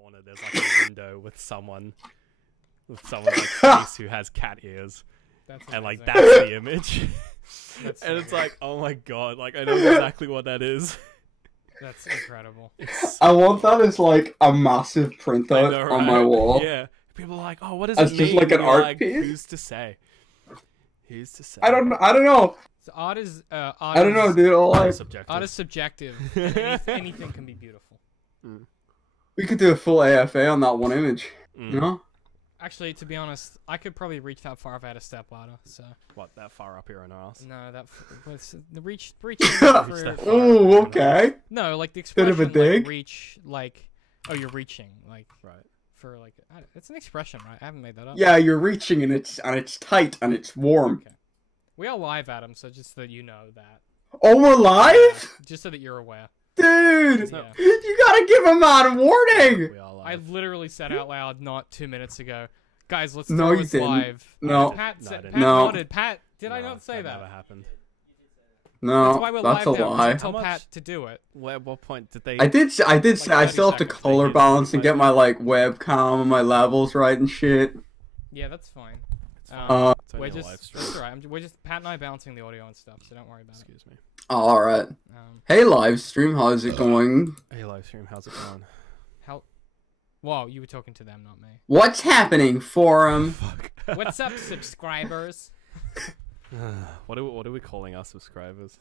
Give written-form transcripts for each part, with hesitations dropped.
corner, there's like a window with someone's like face who has cat ears, That's and like amazing. that's the image. That's And so it's good. like, oh my god, like I know exactly what that is. That's incredible. It's, I want that as like a massive I printout know, on my right? wall. Yeah, people are like, oh, what does As it just mean? like an And you're art like, piece? Who's to say? Who's to say? I don't know. So art is I don't know, dude. It's subjective. Art is subjective. Anything can be beautiful. We could do a full AFA on that one image. Mm. You know? Actually, to be honest, I could probably reach that far if I had a step ladder. So What, that far up here on our ass? no, that was the reach. step For, far. Ooh, okay. no, like the Bit expression of a like dig. reach, like oh, you're reaching, like Right. for like it's an expression, right? I haven't made that up. Yeah, you're reaching and it's tight and it's warm. Okay. We are live, Adam. So just so that you know that. Oh, we're live, Just so that you're aware. dude. Yeah. You gotta give a man a warning. We are I live. literally said out loud not 2 minutes ago, guys, let's No, throw you this didn't. live. No. Pat No, I said, didn't. Pat No. nodded. Pat, did I No, not say Never that? happened. No, That's why we're that's a live now. lie. I told How much- Pat to do it. At what point did they? I did say I 30 still have to seconds. color Thank you. balance and get my like webcam and my levels right and shit. Yeah, that's fine. It's fine. Uh, It's only We're a just live stream. that's alright. We're just Pat and I balancing the audio and stuff, so don't worry about it. Excuse me. all right. Um, Hey, live stream, how's it going? Hey, live stream. How's it going? how? Whoa, you were talking to them, not me. What's happening, forum? Fuck. What's up, subscribers? What are we calling our subscribers?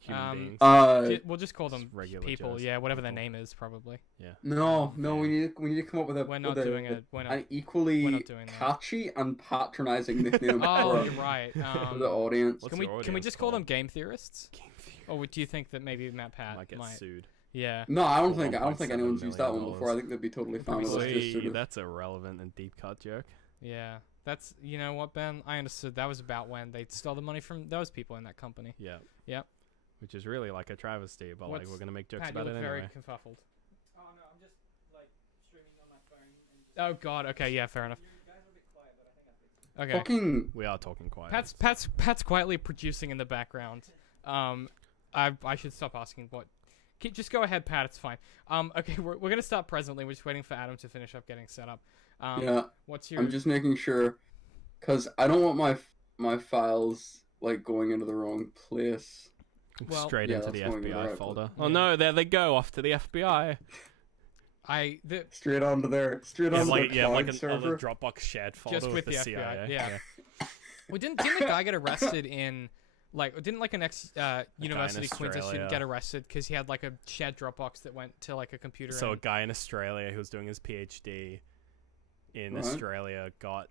Human beings. We'll just call them Just regular people. Joes. Yeah, whatever their People. name is, probably. no, we need to come up with We're not with doing it. We're not. an equally we're not doing that. catchy and patronizing nickname Oh, for, you're right. for the audience. What's Can we your can we audience just call called? them game theorists? Game theory. Or do you think that maybe Matt Pat Might get might? sued. Yeah. No, I don't For think $1.7 anyone's used that one million. before. I think they'd be totally fine with us just Probably sort of. that's a relevant and deep cut joke. Yeah. That's you know what, Ben? I understood that was about when they stole the money from those people in that company. Yeah. Yep. Which is really like a travesty, but like What's- we're gonna make jokes Pat, you about look it very anyway. confuffled. Oh no, I'm just like streaming on my phone. Oh God. Okay. Yeah. Fair enough. Okay. Fucking We are talking quiet. Pat's quietly producing in the background. I should stop asking what. Just go ahead, Pat. It's fine. Okay, we're gonna start presently. We're just waiting for Adam to finish up getting set up. yeah. What's your? I'm just making sure, cause I don't want my files like going into the wrong place. Well- Straight Yeah, into the that's going in the FBI right folder. place. Oh Yeah. no, there they go off to the FBI. Straight onto their Yeah, onto like their yeah, cloud like server. another Dropbox shared folder Just with the FBI, CIA. yeah. Well, didn't the guy get arrested in like didn't like an university Quinton student Australia. get arrested because he had like a shared Dropbox that went to like a computer? So a and, guy in Australia who was doing his PhD in Right. Australia got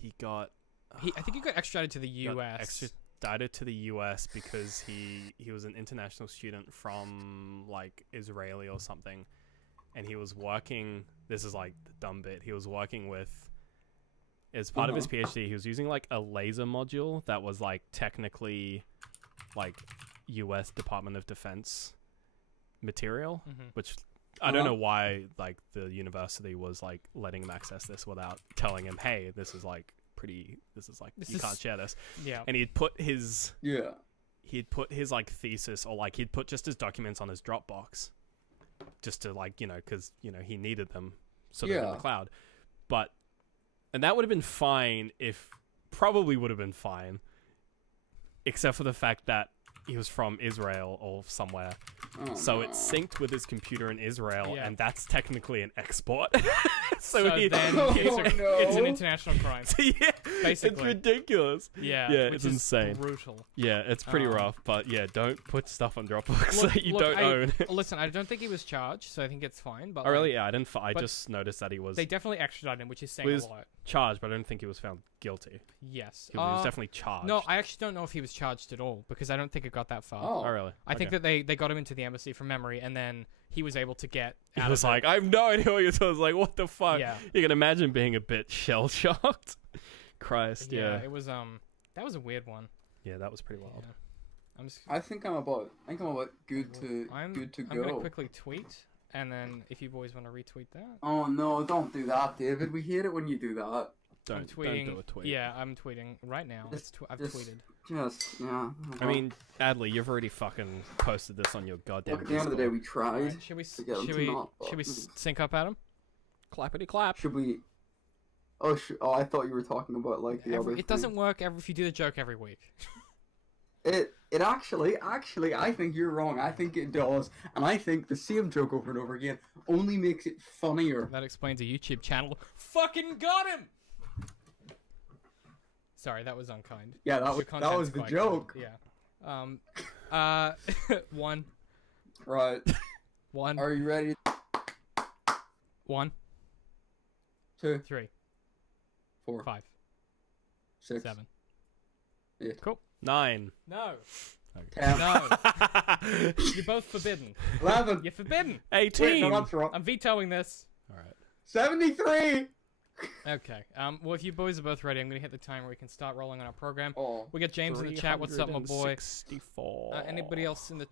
he got I think he got extradited to the got U.S. extradited to the US because he was an international student from like Israeli or something, and he was working. This is like the dumb bit. He was working with. As part of his PhD, he was using like a laser module that was like technically like US Department of Defense material, Mhm. which I don't know why like the university was like letting him access this without telling him, hey, this is like This you is- can't share this. Yeah. And he'd put his like thesis or like he'd put just his documents on his Dropbox just to like, because, he needed them so they're in the Yeah. cloud. And that would have been fine probably would have been fine, except for the fact that he was from Israel or somewhere. Oh, So no. it synced with his computer in Israel, Yeah. and that's technically an export. So he, then Oh, it's an no. international crime. yeah, it's Basically. ridiculous. Yeah. Yeah, which it's is insane. Brutal. Yeah, it's pretty Um, rough, but yeah, don't put stuff on Dropbox Look- that you look, don't own. Listen, I don't think he was charged, so I think it's fine. But Oh, really? like, Yeah, I didn't. I but just noticed that he was they definitely extradited him, which is saying Was- a lot. charged, but I don't think he was found guilty. Yes. He was definitely charged. No, I actually don't know if he was charged at all because I don't think it got that far. Oh. Oh, really? I think Okay. that they got him into the embassy from memory, and then he was able to get He out was of it. like, I have no idea what you're talking. I was like, what the fuck? Yeah. You can imagine being a bit shell shocked. Christ, yeah. It was that was a weird one. Yeah, that was pretty wild. Yeah. I'm just I think I'm about good to I'm go. gonna quickly tweet, and then if you boys want to retweet that. Oh no, don't do that, David. We hate it when you do that. Don't tweeting. do a tweet. Yeah, I'm tweeting right now. I've Just- tweeted. Just yeah. I mean, Adley, you've already fucking posted this on your goddamn. look, at the end of the day, we tried. Alright, should we to get 'em should to we not should we button. sync up, Adam? Clappity clap. Should we? Oh, I thought you were talking about like the other. It doesn't work if you do the joke every week. It actually, I think you're wrong. I think it does, and I think the same joke over and over again only makes it funnier. That explains a YouTube channel. Fucking got him. Sorry, that was unkind. Yeah, that The was that content's was the quite joke. good. Yeah. One. Right. One. Are you ready? 1, 2, 3, 4, 5, 6, 7. 8, Cool. 9. No. 10, No. You're both forbidden. 11. You're forbidden. 18. Wait, no, that's wrong. I'm vetoing this. All right. 73. Okay. Well, if you boys are both ready, I'm gonna hit the timer. We can start rolling on our program. Oh, We got James in the chat. What's up, my boy? 64. Anybody else in the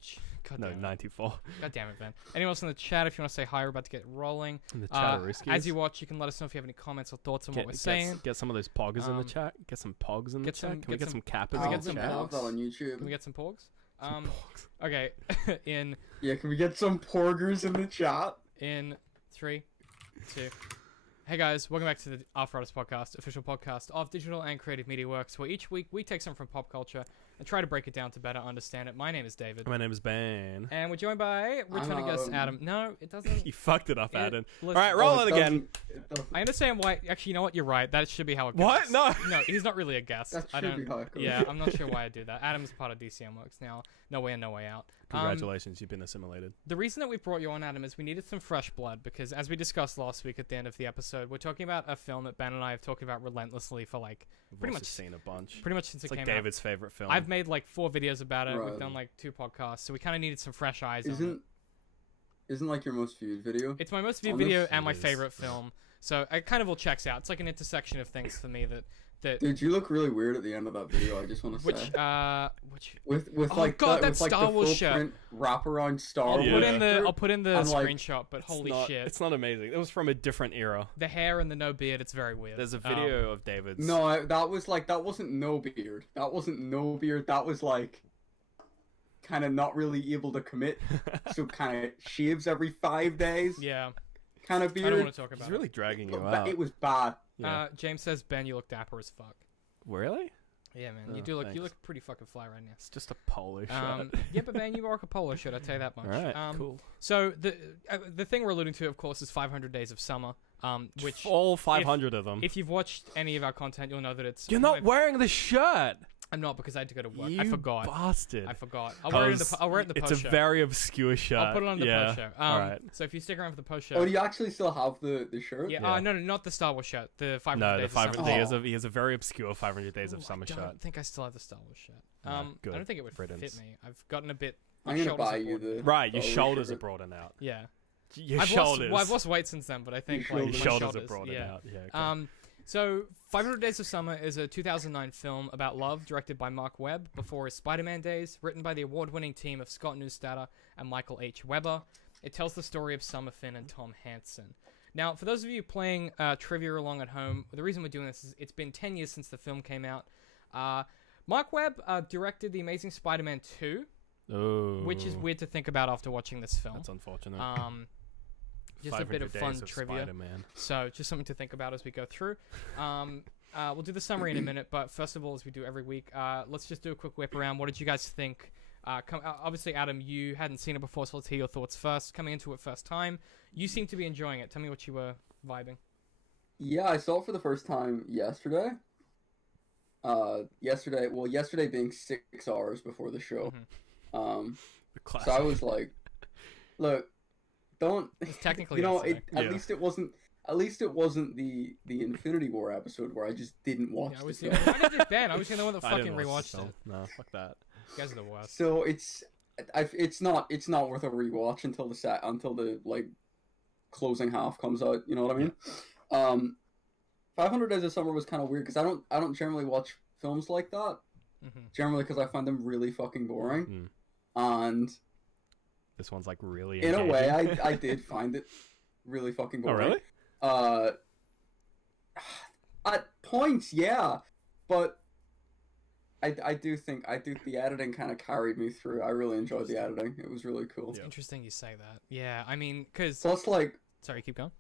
God No, damn it. 94. God damn it, man. Anyone else in the chat? If you want to say hi, we're about to get rolling. In the chat, As you watch, you can let us know if you have any comments or thoughts on what we're saying. Get some of those poggers in the chat. Get some pogs in the get chat. some- Can we get get some- some cappers we in get the some chat? have that on YouTube. Can we get some porgs? Some pogs. Okay. in Yeah, can we get some porgers in the chat? 3, 2. Hey guys, welcome back to the After Artists Podcast, official podcast of Digital and Creative Media Works, where each week we take something from pop culture and try to break it down to better understand it. My name is David, My name is Ben. and we're joined by returning guest Adam. No, it doesn't. You fucked it up, Adam. Listen, All right, roll Oh, it again. I understand why. Actually, you know what? You're right. That should be how it goes. What? No. No, he's not really a guest. That I should don't. be how it goes. Yeah, I'm not sure why I do that. Adam's part of DCM Works now. No way in, no way out. Congratulations, you've been assimilated. The reason that we brought you on, Adam, is we needed some fresh blood because, as we discussed last week at the end of the episode, we're talking about a film that Ben and I have talked about relentlessly for like We've pretty also much- seen a bunch. pretty much since It's it like came David's favorite film. out. I've made like 4 videos about it. We've Right. done like 2 podcasts, so we kind of needed some fresh eyes on it. Isn't like your most viewed video? It's my most viewed on video this? and my It is. favorite film, so it kind of all checks out. It's like an intersection of things for me that Dude, you look really weird at the end of that video. I just want to which say. With Oh, like God, the, that with, like, Star the Wars full shirt. print wraparound Star I'll Wars. put Yeah. in the shirt. I'll put in the I'm like, screenshot, but holy shit. It's not amazing. It was from a different era. The hair and the no beard, it's very weird. There's a video of David's. No, that wasn't no beard. That wasn't no beard. That was like kind of not really able to commit. So kind of shaves every 5 days. Yeah, Kind of I don't beard. want to talk about He's really dragging you But out. it was bad. Yeah. James says, Ben, you look dapper as fuck. Really? Yeah, man, you Oh, do look. thanks. You look pretty fucking fly right now. It's just a polo shirt. Yeah, but Ben, you rock a polo shirt. I'll tell you that much. All right, cool. So the thing we're alluding to, of course, is 500 Days of Summer. Which all 500 of them. if you've watched any of our content, you'll know that it's. You're not wearing the shirt. I'm not because I had to go to work. You I forgot. bastard. I forgot. I'll wear it in the. I'll wear it in the It's post a show. very obscure shirt. I'll put it on the yeah. post show. All right. So if you stick around for the post show. Oh, do you actually still have the shirt? Yeah. Yeah. No, not the Star Wars shirt. The 500 No, Days the of 500. Summer. He has a very obscure 500 Days of Ooh, Summer I shirt. don't think I still have the Star Wars shirt. No, I good. don't think it would Riddance. fit me. I've gotten a bit. I'm my gonna shoulders buy are you broadened. the. Right, your Star Wars shoulders are shirt. broadened out. Yeah. Your I've shoulders. Lost, I've lost weight since then, but I think Your like your my shoulders are broadened yeah. out. Yeah. Okay. So 500 Days of Summer is a 2009 film about love directed by Mark Webb before his Spider-Man days, written by the award-winning team of Scott Neustadter and Michael H. Weber. It tells the story of Summer Finn and Tom Hansen. Now, for those of you playing trivia along at home, the reason we're doing this is it's been 10 years since the film came out. Mark Webb directed The Amazing Spider-Man 2, Oh, which is weird to think about after watching this film. That's unfortunate. Just a bit of 500 fun Days of trivia. Spider-Man. So just something to think about as we go through. We'll do the summary in a minute, but first of all, as we do every week, let's just do a quick whip around. What did you guys think? Obviously, Adam, you hadn't seen it before, so let's hear your thoughts first. Coming into it first time, you seem to be enjoying it. Tell me what you were vibing. Yeah, I saw it for the first time yesterday. Yesterday being 6 hours before the show. Mhm. The So classic. I was like, look, don't. It's technically you know, yesterday. at Yeah. least it wasn't. At least it wasn't the Infinity War episode where I just didn't watch Yeah, I the was film. the why did it Ben? I was the one that I fucking didn't watch rewatched the film. it. No, fuck that. You guys are the worst. So it's not worth a rewatch until the like closing half comes out. You know what I mean? 500 Days of Summer was kind of weird because I don't generally watch films like that. hmm Generally because I find them really fucking boring. Mm. And This one's like really. in a way, engaging. I did find it really fucking Oh boring. really? At points, yeah, but I do think the editing kind of carried me through. I really enjoyed the editing. It was really cool. Yeah. Interesting you say that. Yeah, I mean, because... Plus, like, Sorry, keep going.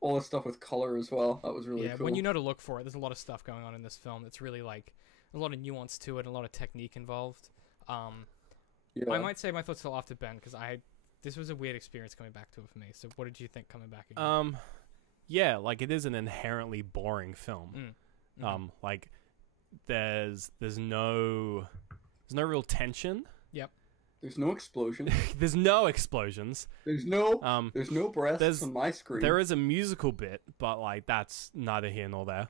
all the stuff with color as well. That was really Yeah, cool. when you know to look for it, there's a lot of stuff going on in this film that's really, like, a lot of nuance to it, and a lot of technique involved. Yeah. I might say my thoughts till after Ben, because this was a weird experience coming back to it for me. So what did you think coming back again? Yeah, like it is an inherently boring film. Like there's no real tension. Yep. There's no explosion. There's no explosions. There's no breaths on my screen. There is a musical bit, but like that's neither here nor there.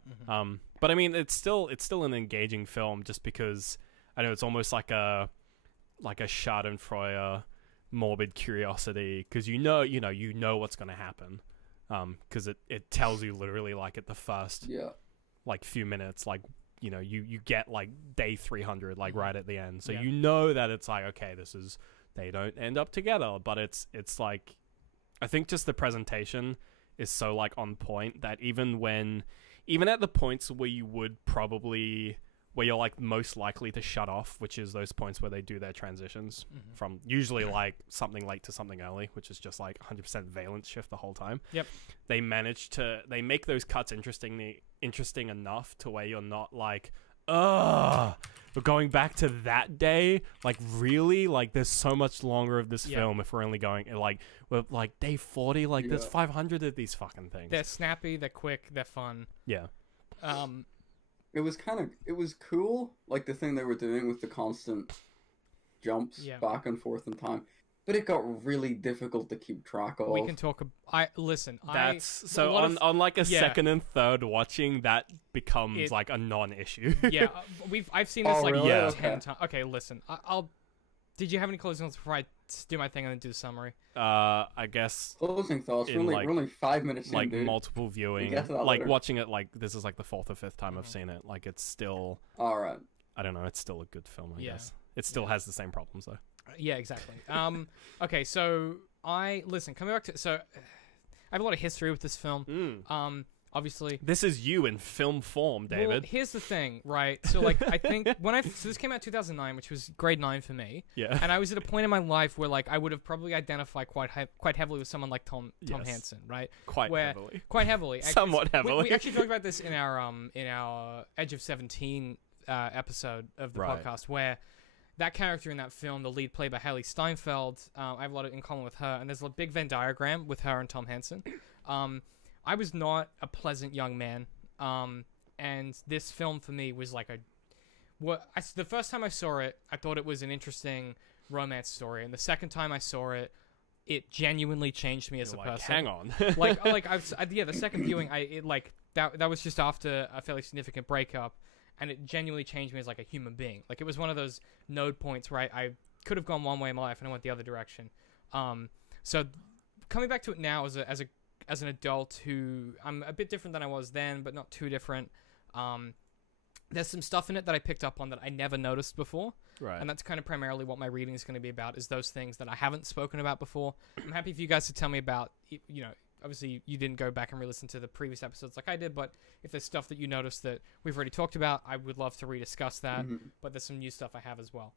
But I mean, it's still an engaging film, just because I know it's almost like a Schadenfreude, morbid curiosity, because you know what's gonna happen, because it tells you literally like at the first like few minutes, like you get like day 300 like right at the end, so you know that it's like, okay, they don't end up together, but it's like, I think just the presentation is so like on point that even at the points where you're like most likely to shut off, which is those points where they do their transitions from usually like something late to something early, which is just like 100% valence shift the whole time. Yep. They make those cuts interesting enough to where you're not like, we're going back to that day. Like, really? Like, there's so much longer of this film if we're only going like, we're like day 40. Like, there's 500 of these fucking things. They're snappy, they're quick, they're fun. Yeah. It was cool, like the thing they were doing with the constant jumps back and forth in time. But it got really difficult to keep track of. We can talk. On like a second and third watching, that becomes like a non-issue. Yeah, I've seen this really? 10 times. Okay, listen. I'll. Did you have any closing thoughts before I do my thing and then do the summary? I guess closing thoughts. We're only 5 minutes like in, dude. multiple viewing, like later. watching it. Like this is like the 4th or 5th time I've seen it. Like it's still. All right. I don't know. It's still a good film. I guess it still has the same problems though. Yeah, exactly. Okay, so coming back to, so I have a lot of history with this film. Obviously, this is you in film form, David. Well, here's the thing, right? So like, I think so this came out 2009, which was grade 9 for me. Yeah. And I was at a point in my life where like I would have probably identified quite heavily with someone like Tom Hansen, right? Quite heavily. Quite heavily. Somewhat heavily. We actually talked about this in our Edge of 17 episode of the podcast, where that character in that film, the lead played by Haley Steinfeld, I have a lot in common with her, and there's a big Venn diagram with her and Tom Hansen. I was not a pleasant young man, and this film for me was like the first time I saw it, I thought it was an interesting romance story, and the second time I saw it, it genuinely changed me as a person. Hang on, the second viewing, that was just after a fairly significant breakup. And it genuinely changed me as like a human being. Like it was one of those node points where I could have gone one way in my life and I went the other direction. So coming back to it now as an adult who I'm a bit different than I was then, but not too different. There's some stuff in it that I picked up on that I never noticed before. Right. And that's kind of primarily what my reading is going to be about, is those things that I haven't spoken about before. I'm happy for you guys to tell me about, obviously you didn't go back and re-listen to the previous episodes like I did, but if there's stuff that you noticed that we've already talked about, I would love to rediscuss that. But there's some new stuff I have as well.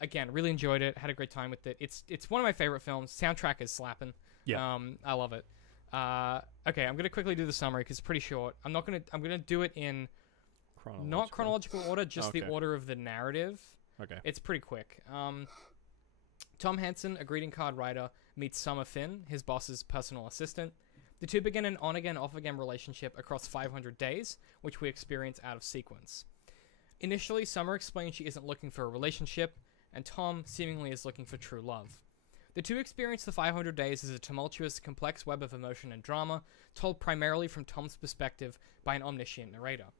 Again, really enjoyed it. Had a great time with it. It's one of my favorite films. Soundtrack is slapping. Yeah. I love it. Okay, I'm gonna quickly do the summary because it's pretty short. I'm gonna do it in not chronological order, just the order of the narrative. Okay. It's pretty quick. Tom Hansen, a greeting card writer, meets Summer Finn, his boss's personal assistant. The two begin an on-again, off-again relationship across 500 days, which we experience out of sequence. Initially, Summer explains she isn't looking for a relationship, and Tom seemingly is looking for true love. The two experience the 500 days as a tumultuous, complex web of emotion and drama, told primarily from Tom's perspective by an omniscient narrator.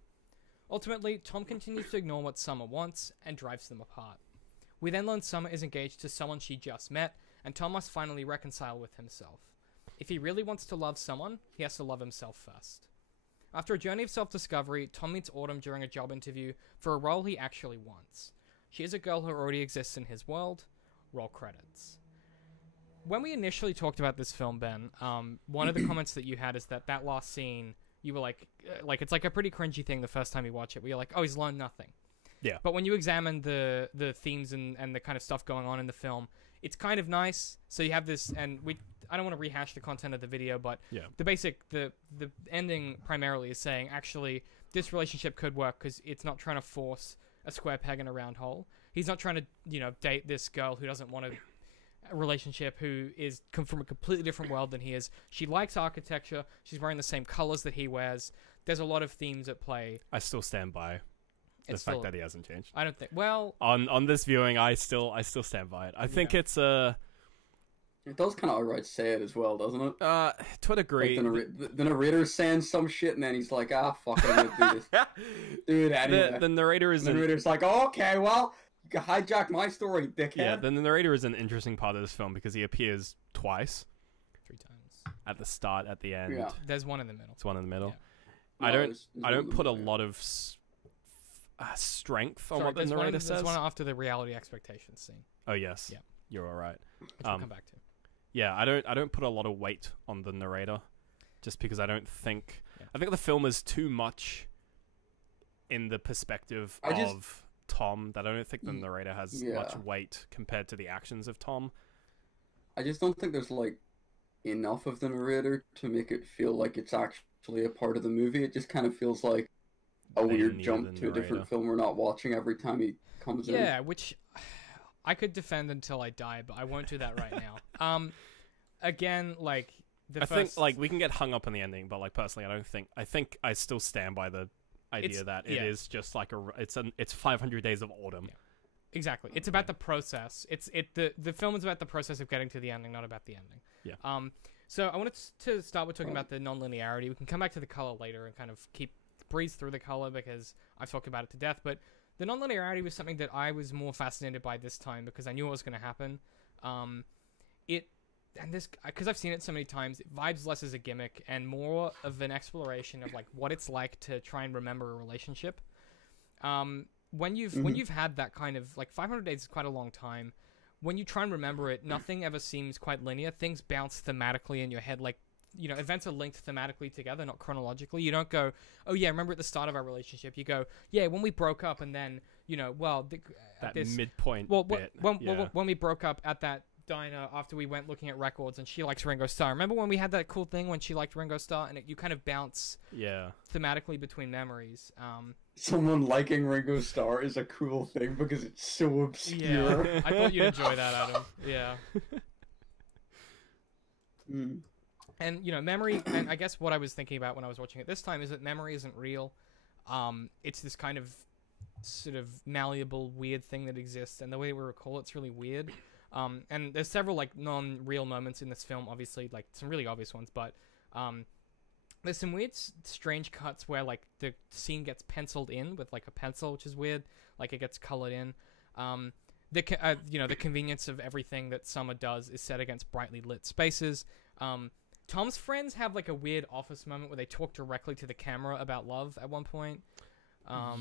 Ultimately, Tom continues to ignore what Summer wants, and drives them apart. We then learn Summer is engaged to someone she just met, and Tom must finally reconcile with himself. If he really wants to love someone, he has to love himself first. After a journey of self-discovery, Tom meets Autumn during a job interview for a role he actually wants. She is a girl who already exists in his world. Roll credits. When we initially talked about this film, Ben, one of the comments that you had is that last scene you were like it's like a pretty cringy thing the first time you watch it, where you're like, oh, he's learned nothing. Yeah. But when you examine the themes and the kind of stuff going on in the film, it's kind of nice. So you have this, and I don't want to rehash the content of the video, but Yeah. the ending primarily is saying, actually, this relationship could work because it's not trying to force a square peg in a round hole. He's not trying to, date this girl who doesn't want a relationship, who is come from a completely different world than he is. She likes architecture. She's wearing the same colors that he wears. There's a lot of themes at play. I still stand by the fact that he hasn't changed. I don't think. Well, on this viewing, I still stand by it. I think it's a. It does kind of outright say it as well, doesn't it? To a degree. Like the narrator's saying some shit, and then he's like, fuck it, I'm gonna do this. Do it anyway. The narrator is. The narrator's like, okay, well, you hijacked my story, dickhead. Yeah, the narrator is an interesting part of this film because he appears twice. 3 times. At the start, at the end. Yeah. There's one in the middle. It's one in the middle. Yeah. I don't put a lot of strength on what the narrator says. There's one after the reality expectations scene. Oh yes. Yeah. You're all right. Which we'll come back to. Yeah, I don't put a lot of weight on the narrator, just because I don't think I think the film is too much in the perspective of Tom that I don't think the narrator has much weight compared to the actions of Tom. I just don't think there's like enough of the narrator to make it feel like it's actually a part of the movie. It just kind of feels like a weird jump to a different film we're not watching every time he comes in. Yeah, which I could defend until I die, but I won't do that right now. Again, like I think like we can get hung up on the ending, but like personally, I think I still stand by the idea that it is just like it's 500 Days of Autumn. Yeah. Exactly. It's about the process. The film is about the process of getting to the ending, not about the ending. Yeah. So I wanted to start with talking about the non-linearity. We can come back to the color later and kind of breeze through the color because I've talked about it to death, but the non-linearity was something that I was more fascinated by this time because I knew what was going to happen. Because I've seen it so many times, it vibes less as a gimmick and more of an exploration of like what it's like to try and remember a relationship. When you've had that kind of like 500 days is quite a long time. When you try and remember it, nothing ever seems quite linear. Things bounce thematically in your head, like events are linked thematically together, not chronologically. You don't go, oh yeah, remember at the start of our relationship. You go, yeah, when we broke up, and then that midpoint. Bit. When we broke up at that diner after we went looking at records, and she likes Ringo Starr. Remember when we had that cool thing when she liked Ringo Starr, and you kind of bounce thematically between memories. Someone liking Ringo Starr is a cool thing because it's so obscure. Yeah, I thought you'd enjoy that, Adam. Yeah. And memory, and I guess what I was thinking about when I was watching it this time is that memory isn't real. It's this kind of sort of malleable, weird thing that exists, and the way we recall it's really weird. And there's several like non-real moments in this film, obviously, like some really obvious ones, but there's some weird, strange cuts where like the scene gets penciled in with like a pencil, which is weird. Like it gets colored in. The convenience of everything that Summer does is set against brightly lit spaces. Tom's friends have like a weird office moment where they talk directly to the camera about love at one point.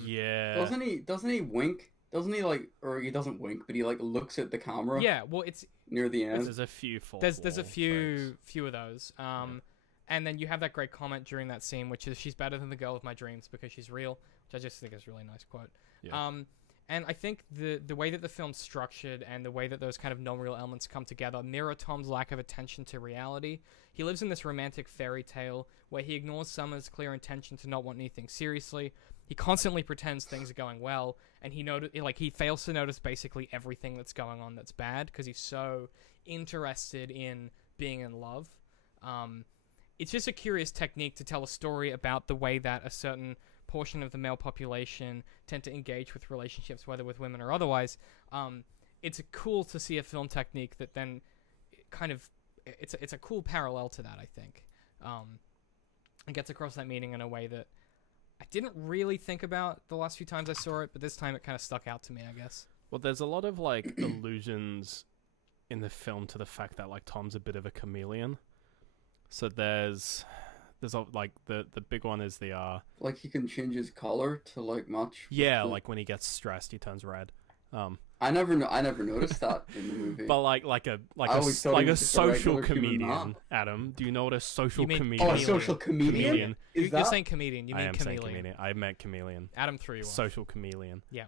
Yeah. Doesn't he wink? Doesn't he or he doesn't wink, but he like looks at the camera? Yeah, well it's near the end. There's a few There's a few of those. And then you have that great comment during that scene, which is she's better than the girl of my dreams because she's real, which I just think is a really nice quote. Yeah. And I think the way that the film's structured and the way that those kind of non-real elements come together mirror Tom's lack of attention to reality. He lives in this romantic fairy tale where he ignores Summer's clear intention to not want anything seriously. He constantly pretends things are going well, and he fails to notice basically everything that's going on that's bad because he's so interested in being in love. It's just a curious technique to tell a story about the way that a certain portion of the male population tend to engage with relationships, whether with women or otherwise. It's cool to see a film technique that then kind of it's a cool parallel to that, I think. It gets across that meaning in a way that I didn't really think about the last few times I saw it, but this time it kind of stuck out to me, I guess. Well, there's a lot of like allusions in the film to the fact that like Tom's a bit of a chameleon. So there's like the big one is the like he can change his color to like match. Yeah, like when he gets stressed, he turns red. I never noticed that in the movie. But like a I always thought he was just a social regular human comedian. man. Adam, do you know what a social You mean- comedian? Oh, a Chameleon. social comedian. Chameleon. Is You're that? saying comedian. You I mean am saying chameleon. chameleon. I meant chameleon. Adam threw you off. Social chameleon. Yeah.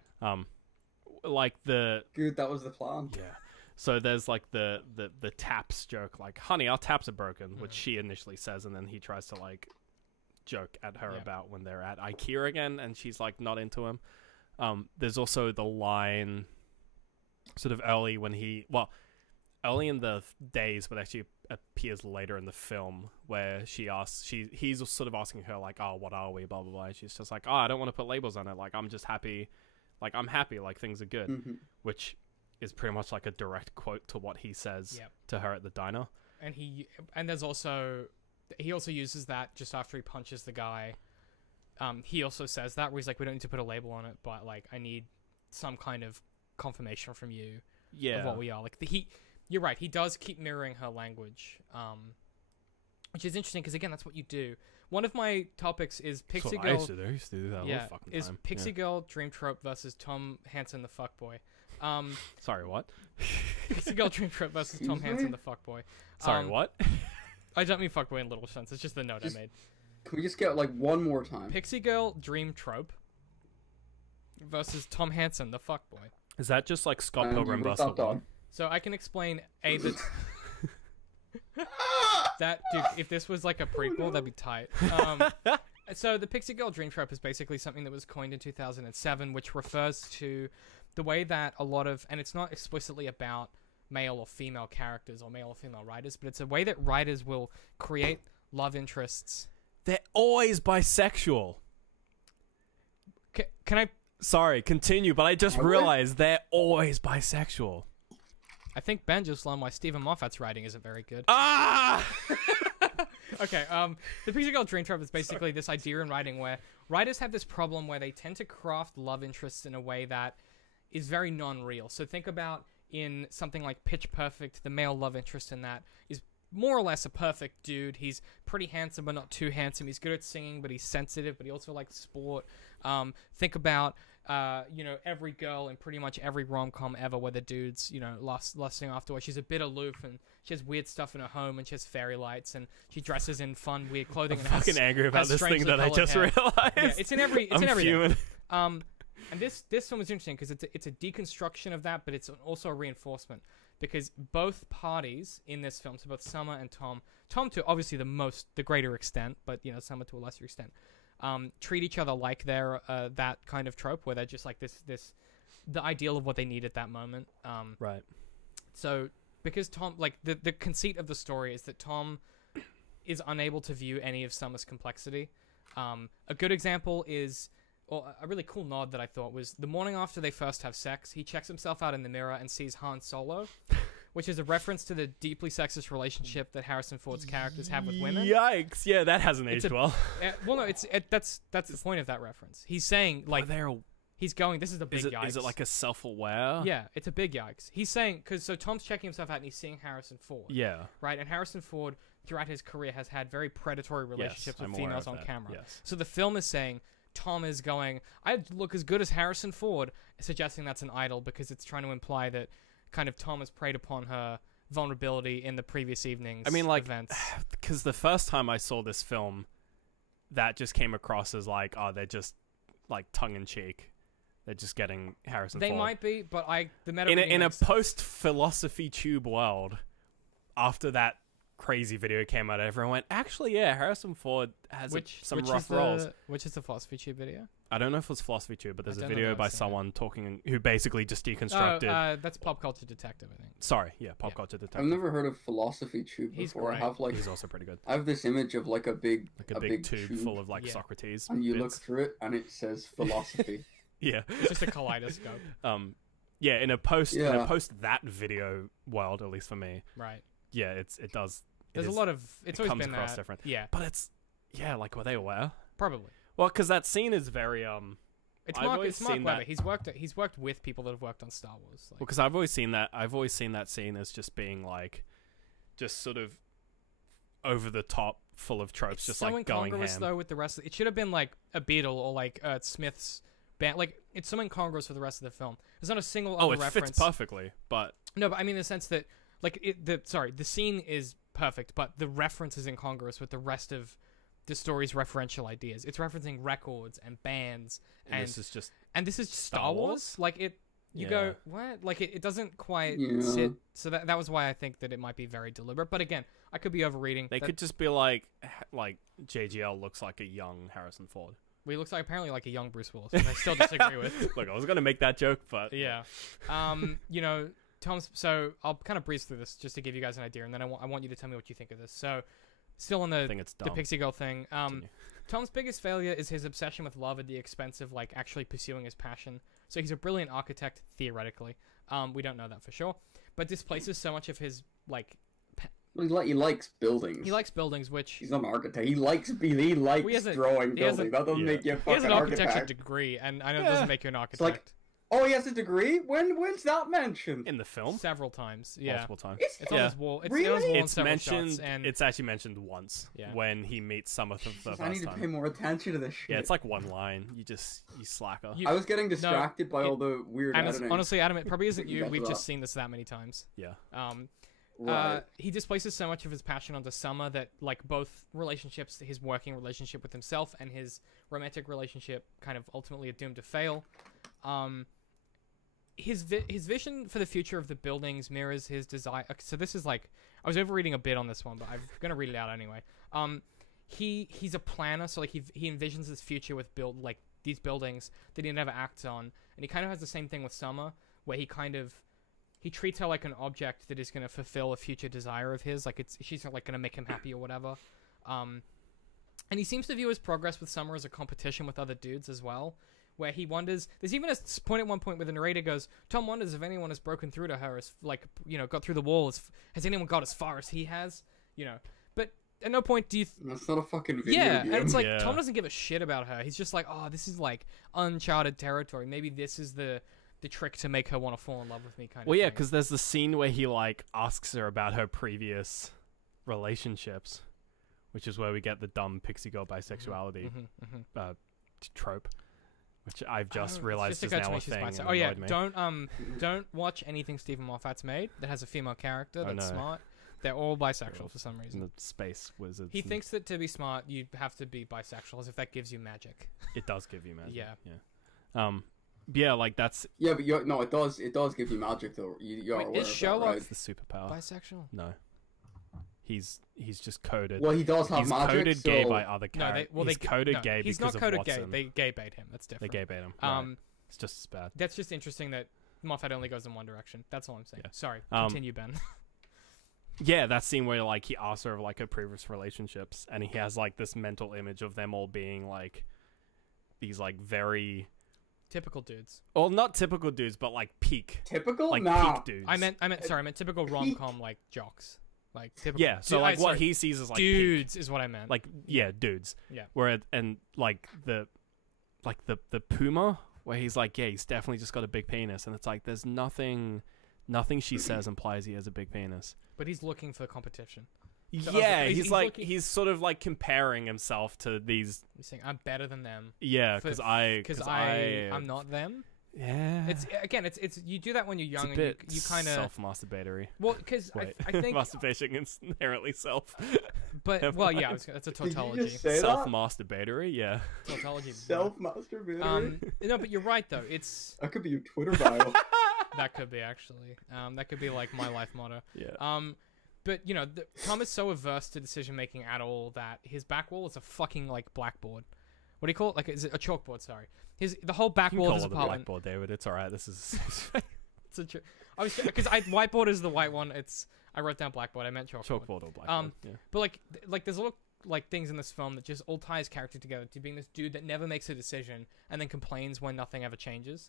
Like the Good. That was the plan. yeah. So there's like the taps joke, like, honey, our taps are broken, which Mhm. she initially says, and then he tries to like joke at her Yeah. about when they're at IKEA again, and she's like not into him. There's also the line sort of early in the days, but actually appears later in the film, where he's sort of asking her like, oh, what are we, blah blah blah, and she's just like, oh, I don't want to put labels on it, like I'm just happy, like I'm happy, like things are good, Mhm. which is pretty much like a direct quote to what he says Yep. to her at the diner. And there's also he also uses that just after he punches the guy. He also says that where he's like, we don't need to put a label on it, but like I need some kind of confirmation from you Yeah. of what we are. Like you're right. He does keep mirroring her language, which is interesting because again, that's what you do. One of my topics is That's Pixie what I Girl. used to do. I used to do that all Yeah, the fucking is time. Pixie Girl Dream Trope versus Tom Hansen the fuckboy. Sorry, what? Pixie Girl Dream Trope versus Tom Excuse me? Hansen the fuckboy. Sorry, what? I don't mean fuckboy in literal sense. It's just the note Just- I made. Can we just get like one more time? Pixie Girl Dream Trope versus Tom Hansen the fuckboy. Is that just like Scott And you Pilgrim wrote versus that the World? down. So I can explain that dude. If this was like a prequel, that'd be tight. So the Pixie Girl Dream Trope is basically something that was coined in 2007, which refers to the way that a lot of, and it's not explicitly about male or female characters or male or female writers, but it's a way that writers will create love interests. They're always bisexual. Can I? Sorry, continue, but I just Are they? realized they're always bisexual. I think Ben just learned why Stephen Moffat's writing isn't very good. Ah! Okay, the Pixie Girl Dream Trope is basically this idea in writing where writers have this problem where they tend to craft love interests in a way that is very non-real. So think about in something like Pitch Perfect, the male love interest in that is more or less a perfect dude. He's pretty handsome but not too handsome. He's good at singing but he's sensitive, but he also likes sport. Think about every girl in pretty much every rom-com ever where the dude's, lusting after her. She's a bit aloof and she has weird stuff in her home and she has fairy lights and she dresses in fun, weird clothing. I'm and has, fucking angry about has this thing strangely that I colored just hair. realized. Yeah, it's in everything. fuming. And this film is interesting because it's a deconstruction of that, but it's also a reinforcement because both parties in this film, so both Summer and Tom to obviously the greater extent, but Summer to a lesser extent, treat each other like they're that kind of trope where they're just like the ideal of what they need at that moment. Right. So because Tom, like the conceit of the story is that Tom is unable to view any of Summer's complexity. A good example is, or a really cool nod that I thought was the morning after they first have sex, he checks himself out in the mirror and sees Han Solo, which is a reference to the deeply sexist relationship that Harrison Ford's characters have with women. Yikes! Yeah, that hasn't aged well. Well, no, that's the point of that reference. He's saying like They're he's going. This is a big yikes. Is it like a self-aware? Yeah, it's a big yikes. He's saying so Tom's checking himself out and he's seeing Harrison Ford. Yeah. Right, and Harrison Ford throughout his career has had very predatory relationships I'm with aware females of on that. camera. Yes. So the film is saying Tom is going, I look as good as Harrison Ford, suggesting that's an idol because it's trying to imply that kind of Tom has preyed upon her vulnerability in the previous evening's events. Because the first time I saw this film, that just came across as like, oh, they're just like tongue-in-cheek. They're just getting Harrison Ford. They might be, but the meta in a post-philosophy tube world, after that crazy video came out, everyone went, actually, yeah, Harrison Ford has some rough roles. Which is the Philosophy Tube video? I don't know if it was Philosophy Tube, but there's a don't know video that by I've seen someone talking who basically just deconstructed. That's Pop Culture Detective, I think. Sorry, yeah, Pop Yeah. Culture Detective. I've never heard of Philosophy Tube He's before. I great. have like He's also pretty good. I have this image of like a big Like a big tube full of like Yeah. Socrates. and you look bits. through it and it says philosophy. Yeah. It's just a kaleidoscope. Yeah, in a post Yeah. that video world, at least for me, Right. yeah, it does. There's a lot of... It's it always comes been across that. different. Yeah, But it's like, were they aware? probably. Well, because that scene is very It's I've Mark always Webber. seen that- He's worked with people that have worked on Star Wars. Like, because I've always seen that scene as just being like, just sort of over the top, full of tropes, it's just so like going incongruous ham. though with the rest of it. It should have been like a Beatle or like Smith's like it's so incongruous with the rest of the film. There's not a single Oh, other it reference. fits perfectly, but No, but I mean in the sense that like the scene is perfect, but the reference is incongruous with the rest of the story's referential ideas. It's referencing records and bands and this is just this is Star Wars. Like it, you Yeah. go what? Like it doesn't quite Yeah. sit. So that was why I think that it might be very deliberate. But again, I could be overreading. they That- could just be like JGL looks like a young Harrison Ford. Well, he looks like apparently like a young Bruce Willis, which I still disagree with. Look, I was gonna make that joke, but Yeah. You know, Tom's. So I'll kind of breeze through this just to give you guys an idea, and then I want you to tell me what you think of this. So, still on I the think it's the dumb. Pixie Girl thing. Continue. Tom's biggest failure is his obsession with love at the expense of like actually pursuing his passion. So he's a brilliant architect theoretically. We don't know that for sure, but displaces so much of his like He likes buildings. he likes buildings, which He's not an architect. He likes he has a- drawing he has a- buildings. That doesn't yeah. make you a he has fucking an architecture architect. degree, and I know it Yeah. doesn't make you an architect. like- Oh, he has a degree. When's that mentioned? In the film, several times, yeah. multiple times. It's on Yeah. his wall. It's Really? on his wall in It's several mentioned. shots, and It's actually mentioned once Yeah. when he meets Summer for the Jesus, first I need to time. pay more attention to this shit. Yeah, it's like one line. You slacker. You- I was getting distracted by it- all the weird and it's, editing. honestly, Adam, it probably isn't You you. got We've that. just seen this that many times. Yeah. Right. He displaces so much of his passion onto Summer that, like, both relationships, his working relationship with himself and his romantic relationship, kind of ultimately are doomed to fail. His vision for the future of the buildings mirrors his desire. So this is like, I was overreading a bit on this one, but I'm gonna read it out anyway. He's a planner, so like he envisions his future with these buildings that he never acts on, and he kind of has the same thing with Summer, where he treats her like an object that is going to fulfill a future desire of his. Like she's like going to make him happy or whatever. And he seems to view his progress with Summer as a competition with other dudes as well, where he wonders. There's even a point at one point where the narrator goes, "Tom wonders if anyone has broken through to her, as like got through the wall. Has anyone got as far as he has? But at no point do you." That's not a fucking video Yeah, game. and it's like Yeah. Tom doesn't give a shit about her. He's just like, oh, this is like uncharted territory. Maybe this is the trick to make her want to fall in love with me, kind of. Well, yeah, thing. because there's the scene where he like asks her about her previous relationships, which is where we get the dumb pixie girl bisexuality trope, which I've just realized is now a thing. and Oh yeah, annoyed me. don't watch anything Stephen Moffat's made that has a female character Oh, that's no. smart. They're all bisexual for some reason. And the space wizards. He and thinks that to be smart, you have to be bisexual, as if that gives you magic. it does give you magic. Yeah. Yeah, like that's Yeah, but no, it does give you magic though. You're Wait, aware is of that, Sherlock- right? it's the superpower. Bisexual? No, he's just coded. Well, he does have he's magic. coded so... gay by other No, characters. they he's coded no, gay he's because not coded of gay. Watson. They gay bait him. That's different. They gay bait him. It's just as bad. That's just interesting that Moffat only goes in one direction. That's all I'm saying. Yeah. Sorry. Um, Continue, Ben. Yeah, that scene where like he asks her of like her previous relationships, and he has like this mental image of them all being like these like very, Typical dudes. well, not typical dudes, but like peak, Typical? like Nah. peak dudes. I meant typical rom-com like jocks. Like typical. yeah. So like what he sees is like peak. dudes is what I meant. Like yeah, dudes. Yeah. Where and like the Puma, where he's like, yeah, he's definitely just got a big penis, and it's like there's nothing she says implies he has a big penis. But he's looking for competition. Yeah, he's he's like looking- he's sort of like comparing himself to these. He's saying I'm better than them Yeah, For- because I'm not them. Yeah, It's it's you do that when you're it's young a and bit you kind of self-masturbatory. well because Wait, I think masturbation is inherently self but well yeah that's a Did you tautology. just say that? self-masturbatory. Yeah, Tautology. Self-masturbatory? No, but you're right though. It's That could be your Twitter bio. that could be actually that could be like my life motto. yeah. But Tom is so averse to decision making at all that his back wall is a fucking like blackboard. What do you call it? Like is it a chalkboard? Sorry. The whole back You wall can of his call it the apartment. blackboard, David. It's all right. This is It's a I was because whiteboard is the white one. I wrote down blackboard. I meant chalkboard. chalkboard or blackboard. Yeah. But like there's a little like things in this film that just all tie his character together to being this dude that never makes a decision and then complains when nothing ever changes.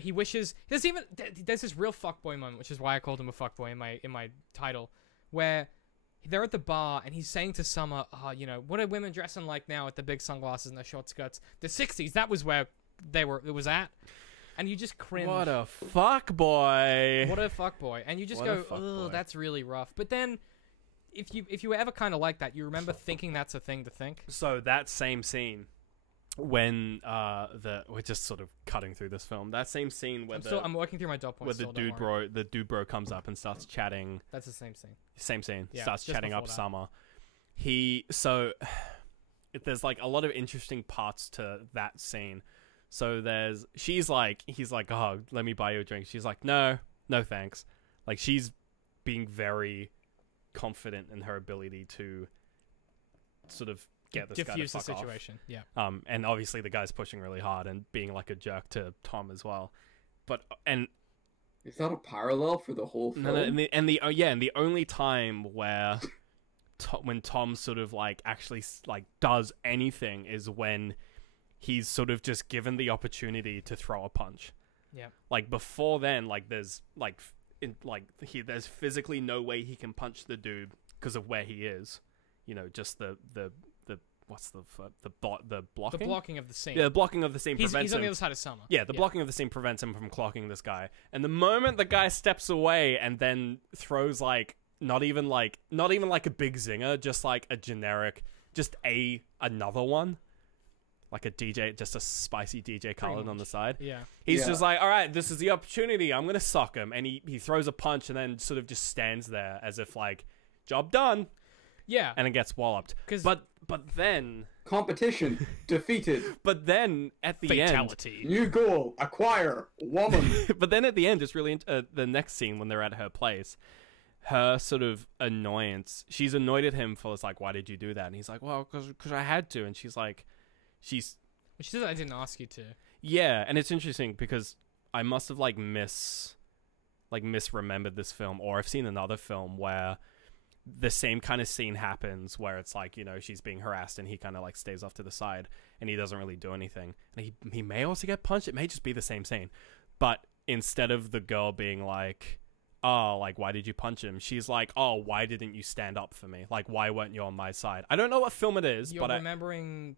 He wishes there's this real fuckboy moment, which is why I called him a fuckboy in my title, where they're at the bar and he's saying to Summer, what are women dressing like now with the big sunglasses and the short skirts? The 60s, that was where it was at. And you just cringe. What a fuck boy! What a fuckboy. And you just What a go, fuckboy. oh, that's really rough. But then if you were ever kind of like that, you remember thinking that's a thing to think. So that same scene, when we're just sort of cutting through this film. That same scene where I'm working through my dot points. where the dude bro comes up and starts chatting. That's the same scene. Same scene. Yeah, Starts just chatting up before that. Summer. There's like a lot of interesting parts to that scene. So he's like, oh, let me buy you a drink. She's like, no thanks. Like, she's being very confident in her ability to sort of get this guy to Diffuse the fuck off. situation. Yeah. And obviously the guy's pushing really hard and being like a jerk to Tom as well. Is that a parallel for the whole film? No, and the only time where when Tom sort of like actually like does anything is when he's sort of just given the opportunity to throw a punch. Yeah. Like, before then, like, there's there's physically no way he can punch the dude because of where he is. You know, just the blocking. The blocking of the scene. Yeah, the blocking of the scene prevents He's on him. the other side of Summer. Yeah, the blocking of the scene prevents him from clocking this guy. And the moment the guy steps away and then throws like not even like a big zinger, just like a generic, just another one, like a DJ, just a spicy DJ Khaled on the side. Yeah. He's just like, all right, this is the opportunity. I'm gonna sock him, and he throws a punch and then sort of just stands there as if like, job done. Yeah. And it gets walloped. But then Competition defeated. But then at the Fatality. New goal: acquire woman. But then at the end, it's really the next scene when they're at her place. Her sort of annoyance. She's annoyed at him for, it's like, why did you do that? And he's like, well, because I had to. And she's like, she says, I didn't ask you to. Yeah, and it's interesting because I must have misremembered this film, or I've seen another film where the same kind of scene happens where it's like, you know, she's being harassed and he kind of like stays off to the side and he doesn't really do anything. And he may also get punched. It may just be the same scene. But instead of the girl being like, oh, like, why did you punch him? She's like, oh, why didn't you stand up for me? Like, why weren't you on my side? I don't know what film it is, You're but remembering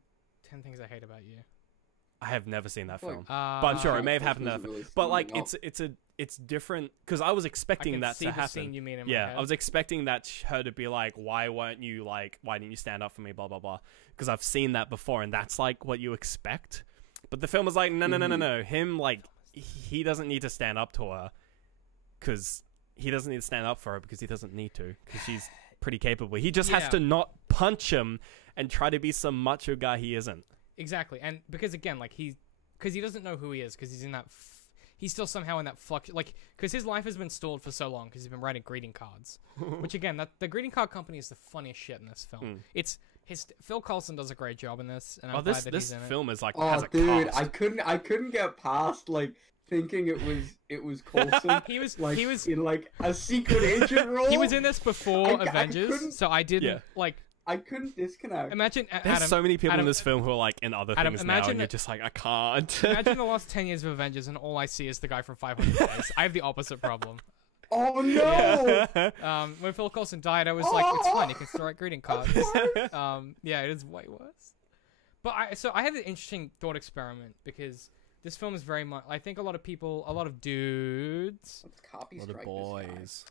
10 Things I Hate About You. I have never seen that film. But Sure, it may have happened Really that. standing But like, up. it's different because I was I expecting can that see to the happen. scene you mean in my Yeah, head. I was expecting her to be like, why didn't you stand up for me? Blah blah blah. Because I've seen that before, and that's like what you expect. But the film was like, no. Him, like, he doesn't need to stand up to her because he doesn't need to stand up for her because he doesn't need to because she's pretty capable. He just has to not punch him and try to be some macho guy he isn't. Exactly, and because again, like because he doesn't know who he is, because he's in that, he's still somehow in that flux, like, because his life has been stalled for so long because he's been writing greeting cards, which again, the greeting card company is the funniest shit in this film. It's Phil Coulson does a great job in this, and I'm glad that he's in it. This film is like, Oh, has a dude, cast. I couldn't get past like thinking it was Coulson. He was in like a secret agent role. He was in this before I Avengers, couldn't- so I didn't like. I couldn't disconnect. Imagine There's Adam, so many people Adam, in this film who are like in other Adam, things now, imagine and you're it- just like, I can't. Imagine the last 10 years of Avengers, and all I see is the guy from 500 Days. I have the opposite problem. Oh no! When Phil Coulson died, I was like, it's fine, you can still write greeting cards. Yeah, it is way worse. But I had an interesting thought experiment because this film is very much. I think a lot of dudes Let's copy Little strike boys.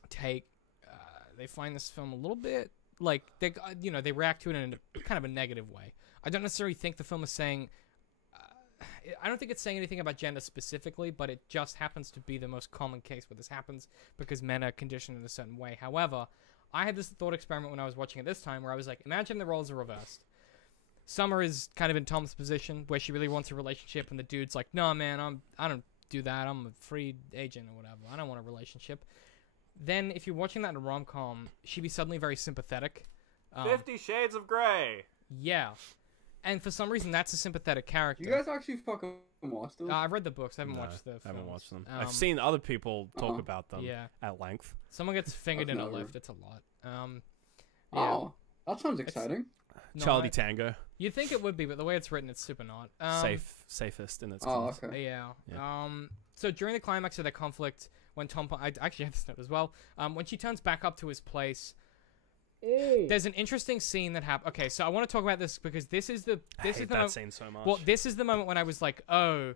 they find this film a little bit like they react to it in a kind of a negative way. I don't necessarily think the film is saying. I don't think it's saying anything about gender specifically, but it just happens to be the most common case where this happens because men are conditioned in a certain way. However, I had this thought experiment when I was watching it this time where I was like, imagine the roles are reversed. Summer is kind of in Tom's position where she really wants a relationship, and the dude's like, no, man, I don't do that. I'm a free agent or whatever. I don't want a relationship. Then, if you're watching that in a rom-com, she'd be suddenly very sympathetic. 50 Shades of Grey. Yeah. And for some reason, that's a sympathetic character. You guys actually fucking watched those? I've read the books. I haven't No, watched the films. I haven't watched them. Um, I've seen other people talk about them Yeah. at length. Someone gets fingered in a never- lift. It's a lot. Yeah. Oh, that sounds exciting. No, Charlie Tango. You'd think it would be, but the way it's written, it's super not. Safest in its Oh, class. okay. Yeah. Yeah. So during the climax of their conflict, when Tom, I actually have this note as well. When she turns back up to his place, there's an interesting scene that happens. Okay, so I want to talk about this because this is the I hate that scene so much. well, this is the moment when I was like, oh,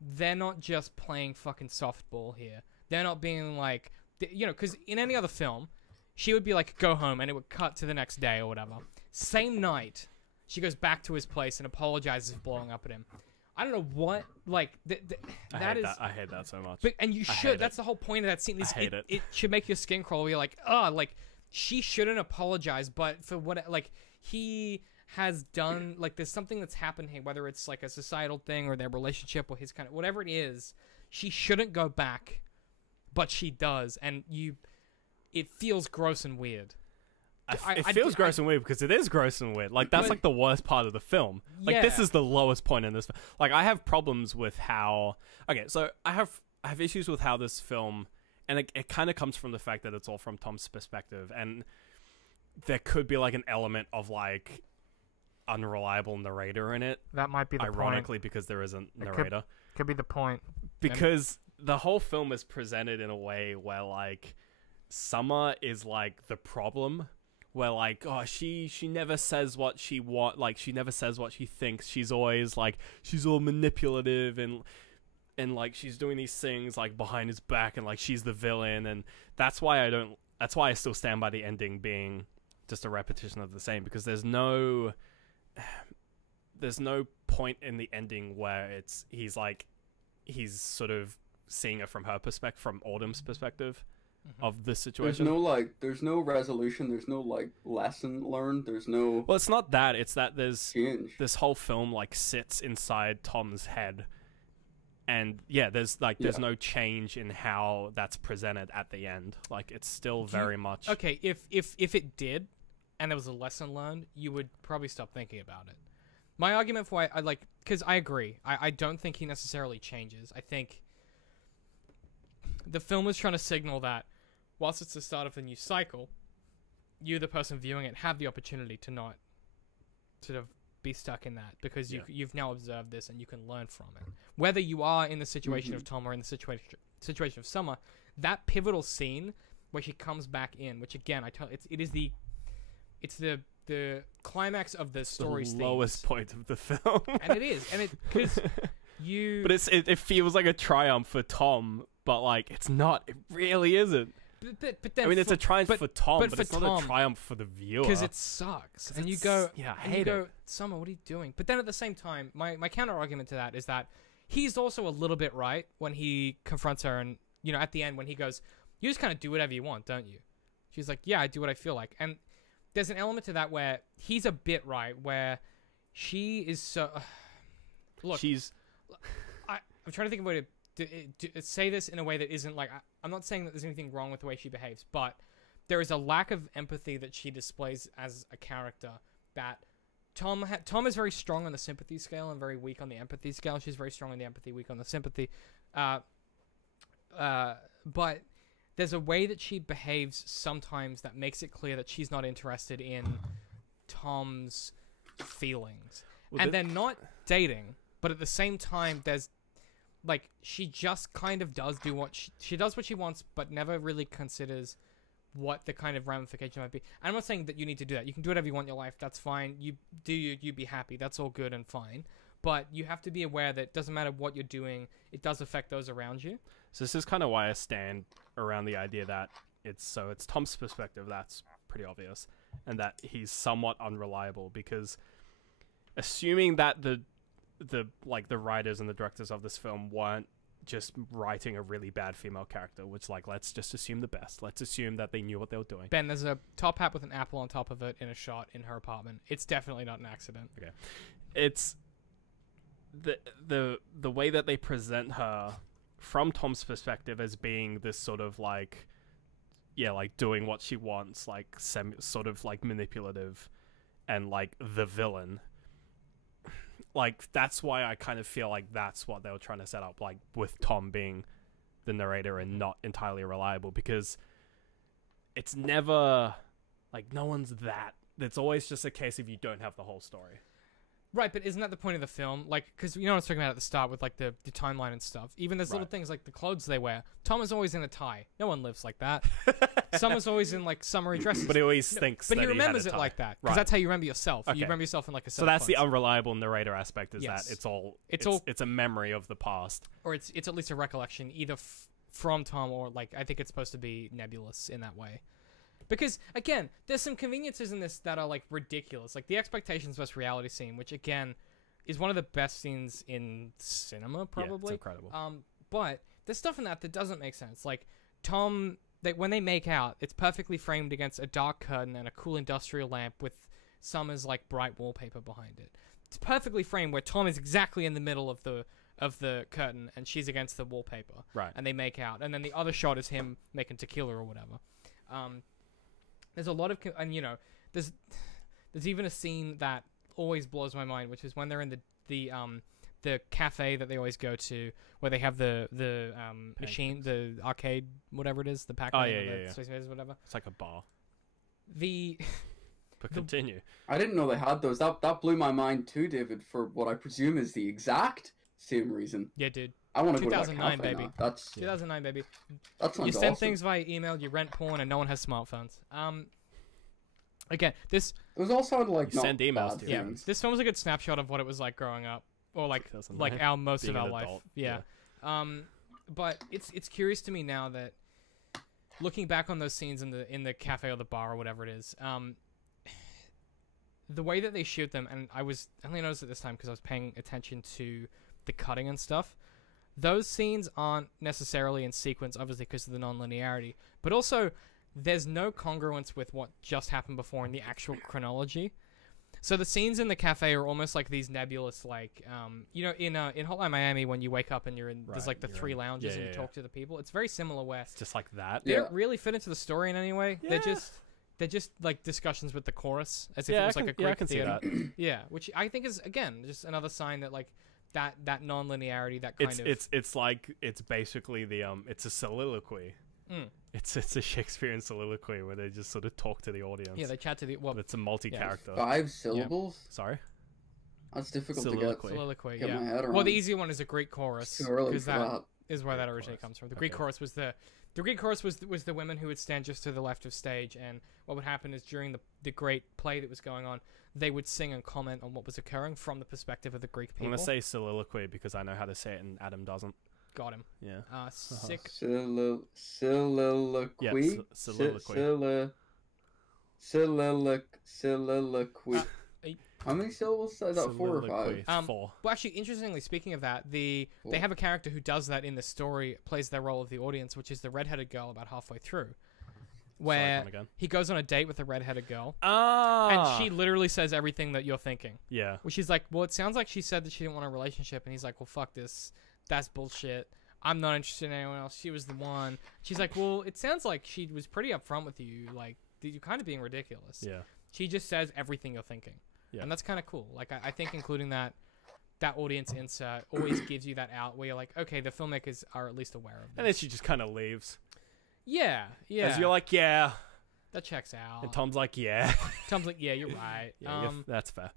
they're not just playing fucking softball here. They're not being like, because in any other film, she would be like, go home, and it would cut to the next day or whatever. Same night, she goes back to his place and apologizes for blowing up at him. I don't know what, like, that is... I hate that so much. But, and you should. That's the whole point of that scene. Is I hate it. It should make your skin crawl. Where you're like, oh, like, she shouldn't apologize, but for what, like, he has done, like, there's something that's happened here, whether it's, like, a societal thing or their relationship or his kind of, whatever it is, she shouldn't go back, but she does, and it feels gross and weird. It feels gross and weird because it is gross and weird. Like, that's like the worst part of the film. Like, this is the lowest point in this. Like, I have problems with how... Okay, so I have issues with how this film... And it kind of comes from the fact that it's all from Tom's perspective. And there could be, like, an element of, like, unreliable narrator in it. That might be the ironically, because there isn't narrator. Could be the point. Because the whole film is presented in a way where, like, Summer is, like, the problem... Where, like, oh, she never says what she she never says what she thinks. She's always, like, she's all manipulative and like, she's doing these things, like, behind his back, and, like, she's the villain, and that's why I still stand by the ending being just a repetition of the same, because there's no point in the ending where he's sort of seeing it from her perspective, from Autumn's perspective. Of this situation. There's no resolution, there's no, like, lesson learned, there's no... Well, it's not that, it's that there's... change. This whole film, like, sits inside Tom's head. And, yeah, there's no change in how that's presented at the end. Like, it's still very much... Okay, if it did, and there was a lesson learned, you would probably stop thinking about it. My argument for why I like... Because I agree. I don't think he necessarily changes. I think... The film is trying to signal that whilst it's the start of a new cycle, you, the person viewing it, have the opportunity to not sort of be stuck in that, because you've now observed this and you can learn from it. Whether you are in the situation of Tom or in the situation of Summer, that pivotal scene where she comes back in, which again, it's the climax of the story's the lowest point of the film, and it is, and because but it feels like a triumph for Tom. But, like, it's not. It really isn't. But then, I mean, it's a triumph for Tom, but it's Tom, not a triumph for the viewer. Because it sucks. And you go, I hate it. Summer, what are you doing? But then at the same time, my counter argument to that is that he's also a little bit right when he confronts her, and, you know, at the end when he goes, you just kind of do whatever you want, don't you? She's like, yeah, I do what I feel like. And there's an element to that where he's a bit right, where she is so... look, I'm trying to think of a way to say this in a way that isn't like... I'm not saying that there's anything wrong with the way she behaves, but there is a lack of empathy that she displays as a character that Tom is very strong on the sympathy scale and very weak on the empathy scale. She's very strong on the empathy, weak on the sympathy. But there's a way that she behaves sometimes that makes it clear that she's not interested in Tom's feelings. And they're not dating, but at the same time, there's... Like, she just kind of does do what she does what she wants, but never really considers what the kind of ramification might be. And I'm not saying that you need to do that. You can do whatever you want in your life. That's fine. You be happy. That's all good and fine. But you have to be aware that it doesn't matter what you're doing. It does affect those around you. So this is kind of why I stand around the idea that it's Tom's perspective. That's pretty obvious. And that he's somewhat unreliable, because assuming that the writers and the directors of this film weren't just writing a really bad female character, which, like, let's just assume the best. Let's assume that they knew what they were doing. Ben, there's a top hat with an apple on top of it in a shot in her apartment. It's definitely not an accident. Okay. It's the way that they present her from Tom's perspective as being this sort of, like, like, doing what she wants, like, sort of, like, manipulative and, like, the villain. Like, that's why I kind of feel like that's what they were trying to set up, like, with Tom being the narrator and not entirely reliable, because it's never, like, no one's that. It's always just a case if you don't have the whole story. Right, but isn't that the point of the film? Like, because you know what I was talking about at the start with, like, the timeline and stuff. Even there's little things like the clothes they wear. Tom is always in a tie. No one lives like that. Summer's always in, like, summery dresses. But he always thinks that he remembers had a it tie. like that. Because that's how you remember yourself. Okay. You remember yourself in, like, a set So of that's the clothes. unreliable narrator aspect, is Yes. that it's a memory of the past. Or it's at least a recollection, either from Tom or, like, I think it's supposed to be nebulous in that way. Because again, there's some conveniences in this that are like ridiculous, like the expectations versus reality scene, which again is one of the best scenes in cinema, probably. Yeah, it's incredible. But there's stuff in that doesn't make sense. Like Tom, when they make out, it's perfectly framed against a dark curtain and a cool industrial lamp with Summer's like bright wallpaper behind it. It's perfectly framed where Tom is exactly in the middle of the curtain and she's against the wallpaper. Right. And they make out, and then the other shot is him making tequila or whatever. There's a lot of, and you know, there's even a scene that always blows my mind, which is when they're in the cafe that they always go to, where they have the machine, the arcade, whatever it is, the Pac-Man, Space Invaders, whatever. It's like a bar. But continue. I didn't know they had those. That blew my mind too, David, for what I presume is the exact same reason. Yeah, dude. I want to go to that 2009, cafe baby. now. That's 2009, baby. That sounds You send awesome. things via email, you rent porn, and no one has smartphones. Again, this Those all sound like You not send emails bad to yeah, things. this film was a good snapshot of what it was like growing up, or like 2009, our most of being our an life. adult, Yeah. But it's curious to me now that looking back on those scenes in the cafe or the bar or whatever it is, the way that they shoot them, and I only noticed it this time because I was paying attention to the cutting and stuff. Those scenes aren't necessarily in sequence, obviously because of the non-linearity, but also there's no congruence with what just happened before in the actual chronology. So the scenes in the cafe are almost like these nebulous, like, you know, in Hotline Miami, when you wake up and there's Right, like the you're three in- lounges yeah, and you yeah, talk to the people. It's very similar where Just like that. they Yeah. don't really fit into the story in any way. Yeah. They're just like discussions with the chorus, as if Yeah, it was I like a can- Greek yeah, I can see theater. that. Yeah, which I think is again just another sign that like that non-linearity, that kind of It's like it's basically the it's a soliloquy. Mm. It's a Shakespearean soliloquy where they just sort of talk to the audience. yeah, they chat to the but it's a multi-character. 5 syllables. Sorry. That's difficult Soliloquy. soliloquy. to get my Yeah. head around. Well, the easy one is a Greek chorus It's too early because for that that. is where that Greek originally chorus. comes from. The Greek Okay. chorus was the Greek chorus was the women who would stand just to the left of stage, and what would happen is during the great play that was going on, they would sing and comment on what was occurring from the perspective of the Greek I'm people. gonna say soliloquy because I know how to say it and Adam doesn't. Got him. Yeah. Sick. Soliloquy. Yeah, soliloquy. Soliloquy. How many syllables is that? 4 or 5? Soliloquy. 4. Well, actually, interestingly, speaking of that, they have a character who does that in the story, plays their role of the audience, which is the redheaded girl about halfway through, where come again. he goes on a date with a redheaded girl, Ah. and she literally says everything that you're thinking. Yeah. Well, she's like, well, it sounds like she said that she didn't want a relationship, and he's like, well, fuck this. That's bullshit. I'm not interested in anyone else. She was the one. She's like, well, it sounds like she was pretty upfront with you. Like, you're kind of being ridiculous. Yeah. She just says everything you're thinking. Yeah. And that's kind of cool. Like, I think including that audience insert always gives you that out where you're like, okay, the filmmakers are at least aware of And then this. she just kind of leaves. Yeah. As you're like, yeah. That checks out. And Tom's like, yeah. Tom's like, yeah, you're right. Yeah, that's fair.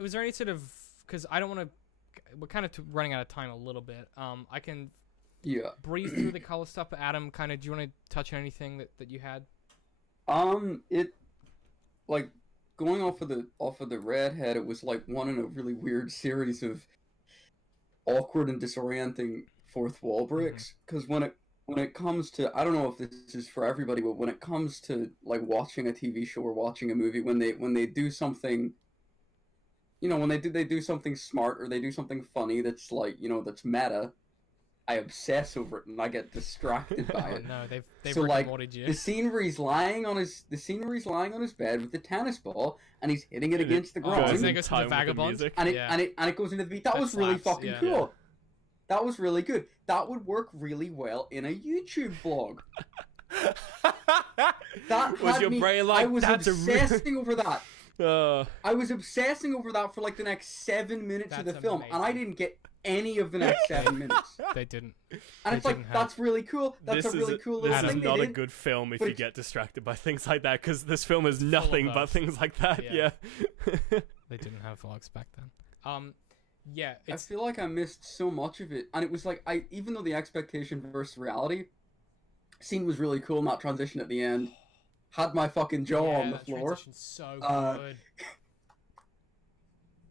Was there any sort of, because I don't want to, we're kind of running out of time a little bit. I can breeze through the color stuff, but Adam, kind of, do you want to touch on anything that you had? It, like, going off of the redhead, it was like one in a really weird series of awkward and disorienting fourth wall breaks. Because when it comes to, I don't know if this is for everybody, but when it comes to like watching a TV show or watching a movie, when they do something, you know, when they do something smart or they do something funny that's like, you know, that's meta, I obsess over it and I get distracted by Oh it. no, they've So, like, recorded you. The scene where he's lying on his bed with the tennis ball and he's hitting it against the Oh, ground, doesn't it and go to the Time with the vagabond? music. it goes into the beat. That That was really slaps, fucking yeah. cool. Yeah. That was really good. That would work really well in a YouTube vlog. That Was had your me, brain like, I was that's a real- obsessing over that. Uh, I was obsessing over that for like the next 7 minutes of That's the film, and I amazing. didn't get any of the next 7 minutes. They didn't. And it's like, didn't have- that's really cool. That's this a really cool little this is thing not they a did. good film if but you it's- get distracted by things like that, because this film is of nothing but those. things like that. Yeah. Yeah. They didn't have vlogs back then. Yeah, I it's feel like I missed so much of it, and it was like even though the expectation versus reality scene was really cool, and that transition at the end had my fucking jaw on the that floor. transition's so Uh, good.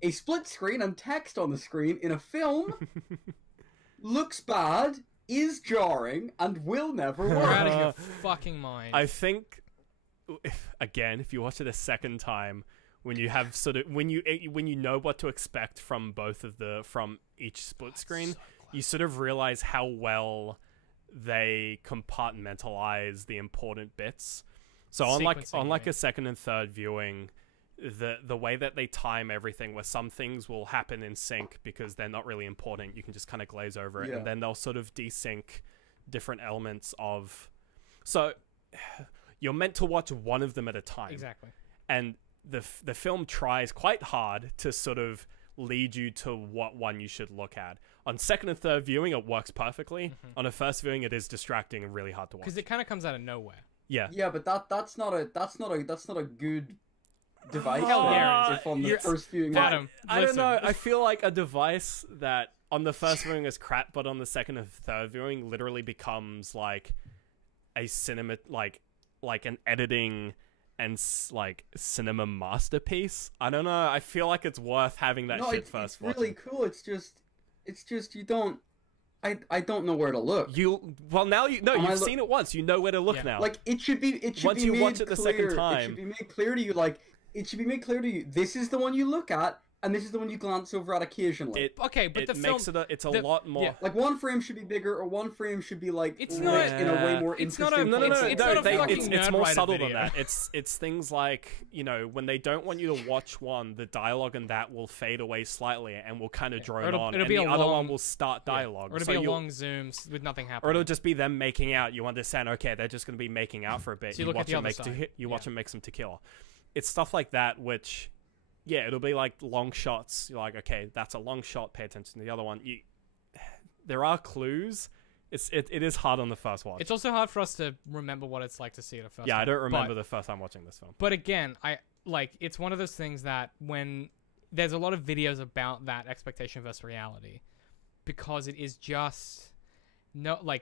A split screen and text on the screen in a film looks bad, is jarring, and will never You're out work. of your fucking mind. I think if you watch it a second time, when you have when you know what to expect from from each split screen, you sort of realize how well they compartmentalize the important bits. So on like a second and third viewing, the way that they time everything, where some things will happen in sync because they're not really important, you can just kind of glaze over it, and then they'll sort of desync different elements of. So you're meant to watch one of them at a time. Exactly. And the film tries quite hard to sort of lead you to what one you should look at. On second and third viewing, it works perfectly. On a first viewing, it is distracting and really hard to watch. Because it kind of comes out of nowhere. Yeah. Yeah, but that's not a good device. Hell if on the first viewing. Adam, I don't know. listen. I feel like a device that on the first viewing is crap, but on the second and third viewing literally becomes like a cinema, like an editing and like cinema masterpiece. I don't know. I feel like it's worth having that shit first. It's really cool. It's just you don't. I don't know where to look. You've seen it once. You know where to look now. Like it should be once be you made watch it the clear, second time. It should be made clear to you. Like it should be made clear to you. This is the one you look at, and this is the one you glance over at occasionally. Okay, but the film it's a lot more. Yeah. Like one frame should be bigger, or one frame should be like It's lit not- in a way more it's interesting. not a- place. it's not a fucking it's more Nerdwriter subtle than video. that. It's things like, you know, when they don't want you to watch one, the dialogue in that will fade away slightly and will kind of drone on, it'll and be the a other long- one will start dialogue. Or it'll So be a you'll- long zoom with nothing or happening. it'll just be them making out. You understand? Okay, they're just going to be making out for a bit. So you look at the watch them other make side. you watch them make some tequila. It's stuff like that, which, yeah, it'll be like long shots. You're like, okay, that's a long shot. Pay attention to the other one. There are clues. It is hard on the first watch. It's also hard for us to remember what it's like to see it a first Yeah, time. I don't remember the first time watching this film. But again, it's one of those things that when there's a lot of videos about that expectation versus reality, because it is just no one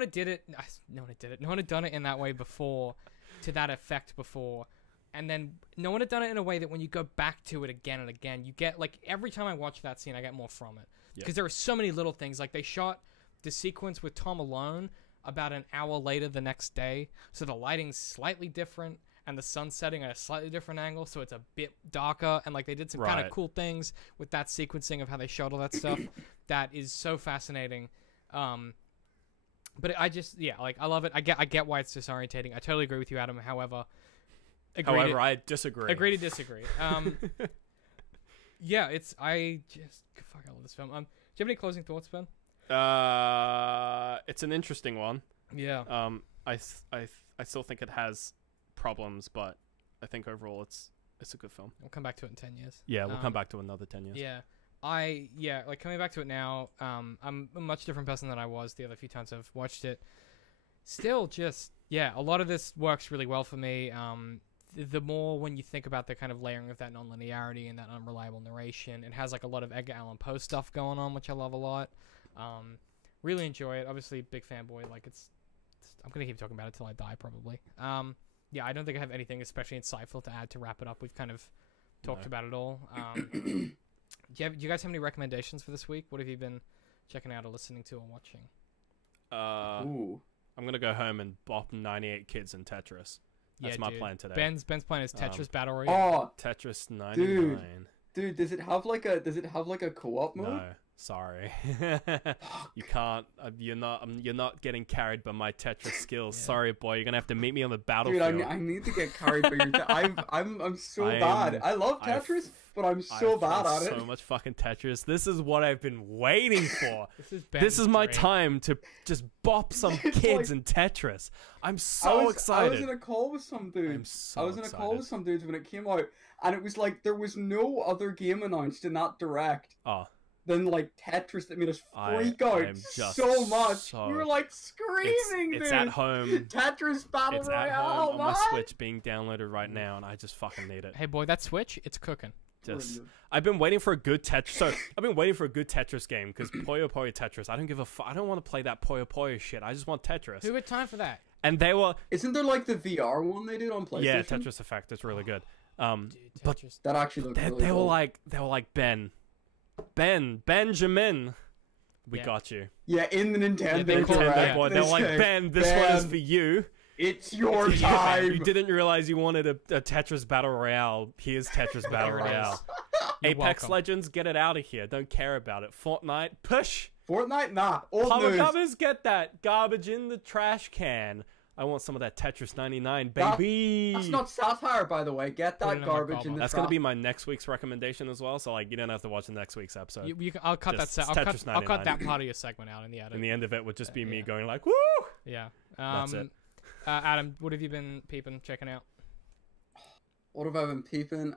had done it in that way before, to that effect before, and then no one had done it in a way that when you go back to it again and again, you get, like, every time I watch that scene I get more from it, because there are so many little things. Like, they shot the sequence with Tom alone about an hour later the next day, so the lighting's slightly different and the sun's setting at a slightly different angle, so it's a bit darker, and like they did some kind of cool things with that sequencing of how they shot all that stuff that is so fascinating. But I just, like, I love it. I get why it's disorientating. I totally agree with you, Adam. However, I disagree. Agree to disagree. Yeah, I love this film. Do you have any closing thoughts, Ben? It's an interesting one. Yeah. I still think it has problems, but I think overall it's a good film. We'll come back to it in 10 years. Yeah, we'll come back to another 10 years. Yeah. Like, coming back to it now, I'm a much different person than I was the other few times I've watched it. Still just, a lot of this works really well for me. The more when you think about the kind of layering of that non-linearity and that unreliable narration, it has like a lot of Edgar Allan Poe stuff going on, which I love a lot. Really enjoy it. Obviously, big fanboy. Like, I'm gonna keep talking about it till I die, probably. I don't think I have anything especially insightful to add to wrap it up. We've kind of talked about it all. Do you guys have any recommendations for this week? What have you been checking out or listening to or watching? I'm gonna go home and bop 98 Kids in Tetris. That's my plan today. Ben's plan is Tetris Battle Royale. Oh, Tetris 99. Dude, does it have like a co-op mode? No, sorry. You can't. You're not getting carried by my Tetris skills. Sorry, boy. You're gonna have to meet me on the battlefield. Dude, I need to get carried by your. I'm so bad. I love Tetris, but I'm so bad at it. So much fucking Tetris. This is what I've been waiting for. This is my time to just bop some kids in Tetris. I'm so excited. I was in a call with some dudes. I was in a call with some dudes when it came out, and it was like there was no other game announced in that direct. Than like Tetris that made us freak out so much. We were like screaming, It's at home. Tetris Battle It's Royale, at home on my man. Switch being downloaded right now, and I just fucking need it. Hey boy, that Switch, it's cooking. I've been waiting for a good Tetris. So I've been waiting for a good Tetris game because Puyo Puyo Tetris. I don't give a fuck. I don't want to play that Puyo Puyo shit. I just want Tetris. Who had time for that? And they were. Isn't there like the VR one they did on PlayStation? Yeah, Tetris Effect. It's really good. Dude, but that actually looked really they cool. were like Benjamin, we got you. Yeah, in the Nintendo Nintendo Direct. boy. They were like, Ben, this one is for you. It's your You time. didn't realize you wanted a Tetris Battle Royale. Here's Tetris Battle Here it is. Royale. You're Apex welcome. Legends, get it out of here. Don't care about it. Fortnite, push. Fortnite, nah. Old Public news. others, get that garbage in the trash can. I want some of that Tetris 99, That- baby. That's not satire, by the way. Get Put it that in my garbage in bubble. the That's trash. gonna be my next week's recommendation as well. So like, you don't have to watch the next week's episode. I'll cut Just that. Tetris I'll cut 99. that part of your segment out in the edit. And the end of it would just be me Yeah. going like, woo! Yeah. That's it. Adam, what have you been peeping, checking out? What have I been peeping?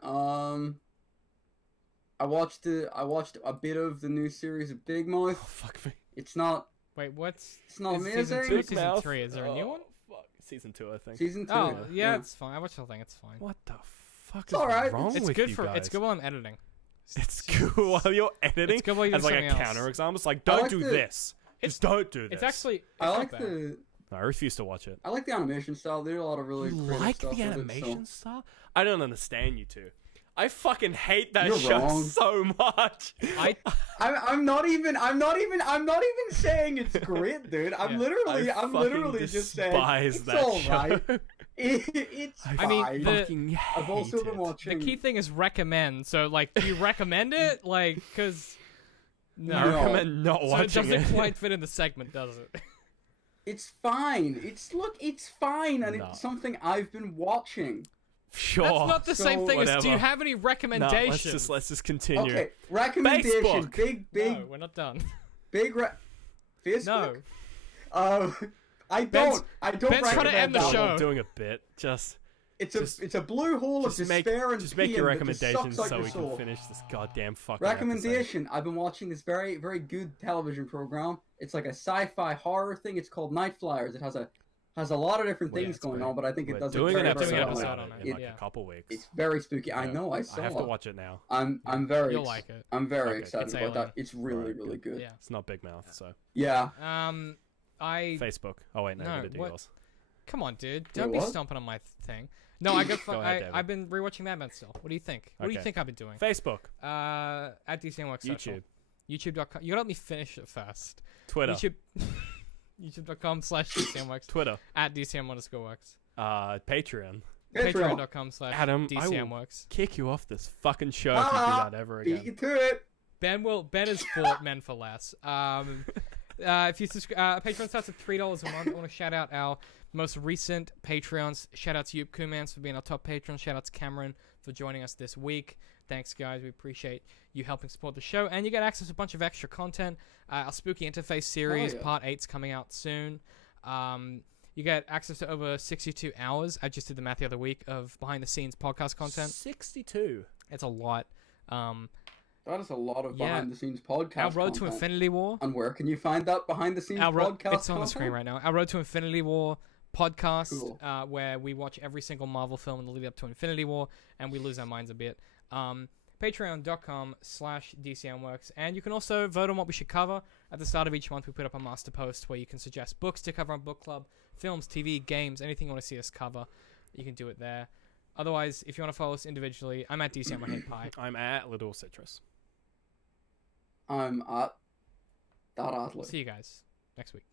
I watched a bit of the new series of Big Oh, Mouth. fuck me. It's not Wait, what's not is amazing. Season 2, Big season Mouth. 3? Is there a new Oh, one? Fuck. Season 2, I think. season 2. Oh, yeah, it's fine. I watched the whole thing. It's fine. What the fuck It's is alright. wrong It's with good you for. guys? It's good while I'm editing. It's good while you're editing. It's good while you're as doing like a something else. counter example. It's like, I don't like do the- this. Just don't do this. It's actually. It's I not like bad. the I refuse to watch it. I like the animation style. They do a lot of really You creative like stuff the with it, animation so- style? I don't understand you two. I fucking hate that You're show wrong. so much. I'm not even saying it's great, dude. I'm Yeah. literally fucking just saying despise it's that alright. show. It's I mean, fine. the- fucking hate I've also been it. watching. The key thing is recommend. So, like, do you recommend it? Like, because I no, No. recommend not so it watching doesn't it. quite fit in the segment, does it? It's fine. It's fine, and No. it's something I've been watching. Sure. That's not the same so thing as. Do you whatever. have any No, recommendations? let's just continue. Okay, recommendation. Facebook. Big, No, we're not done. Facebook. No. I Ben's- don't. I don't Ben's trying to recommend end the that show. one. I'm doing a bit. Just It's a blue hole of just make despair and just make pain your that just recommendations sucks out so your we soul. can finish this goddamn fucking episode. Recommendation. I've been watching this very, very good television program. It's like a sci-fi horror thing. It's called Night Flyers. It has a lot of different Well, yeah, things it's going great. on, but I think it We're does doing it an very, episode, very Doing an well. episode on in it, like yeah. a couple weeks. It's very spooky. I Yeah. know. I saw I have to it. watch it now. I'm very. You'll like it. I'm very Okay, excited it's about Alien. that. It's really, Alright, really good. Yeah. It's not Big Mouth, so Yeah. I Facebook. Oh wait, no, No, you gotta do what- yours. come on, dude. Don't be what? stomping on my thing. No, I got. Go ahead, David. I've been rewatching Mad Men still. What do you think? What do you Okay. think I've been doing? Facebook, At DCNWorks Social. YouTube, YouTube.com. You gotta let me finish it first. Twitter, YouTube. YouTube.com/DCNWorks. Twitter, At DCM_works. Patreon. Patreon. Patreon.com/Adam, I will- DCMworks. Kick you off this fucking show if you do Ah, that ever Beat again. you to it. Ben has fought men for less. If you subscribe, Patreon starts at $3 a month. I want to shout out our most recent Patreons. Shout out to Yoop Kumans for being our top Patreon. Shout out to Cameron for joining us this week. Thanks, guys. We appreciate you helping support the show. And you get access to a bunch of extra content. Our Spooky Interface series, yeah. Part 8's coming out soon. You get access to over 62 hours. I just did the math the other week of behind-the-scenes podcast content. 62. It's a lot. That is a lot of Yeah. behind-the-scenes podcast. Our Road to content. Infinity War. And where can you find that behind-the-scenes podcast? It's on the screen right now. Our Road to Infinity War podcast, Cool. where we watch every single Marvel film in the lead up to Infinity War, and we lose our minds a bit. Patreon.com/DCMworks, and you can also vote on what we should cover. At the start of each month, we put up a master post where you can suggest books to cover on book club, films, TV, games, anything you want to see us cover. You can do it there. Otherwise, if you want to follow us individually, I'm at DCMHatePie. I'm at Little Citrus. I'm at that Adler. See you guys next week.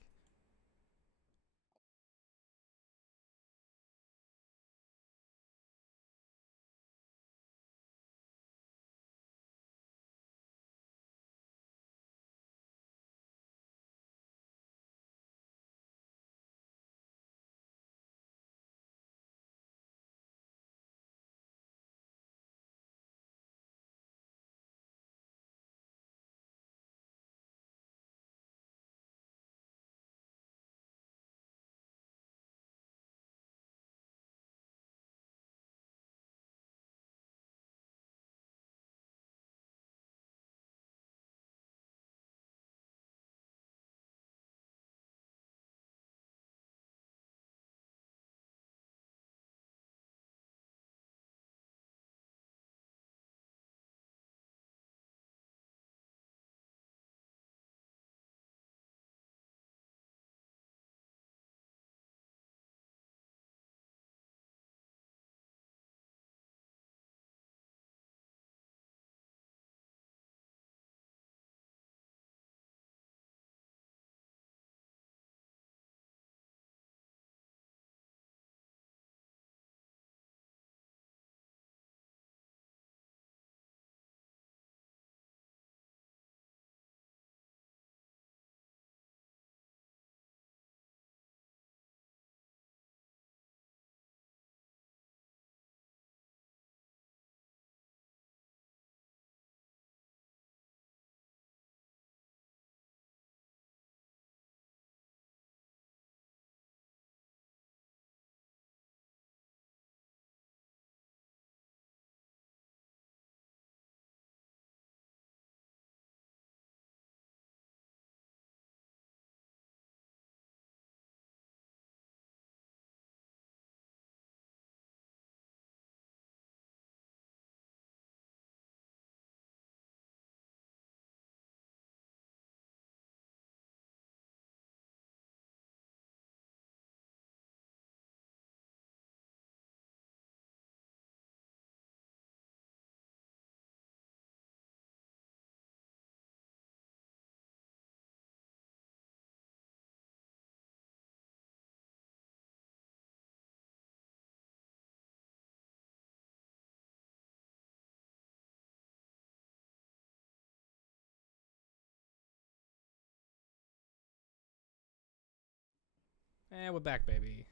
And we're back, baby.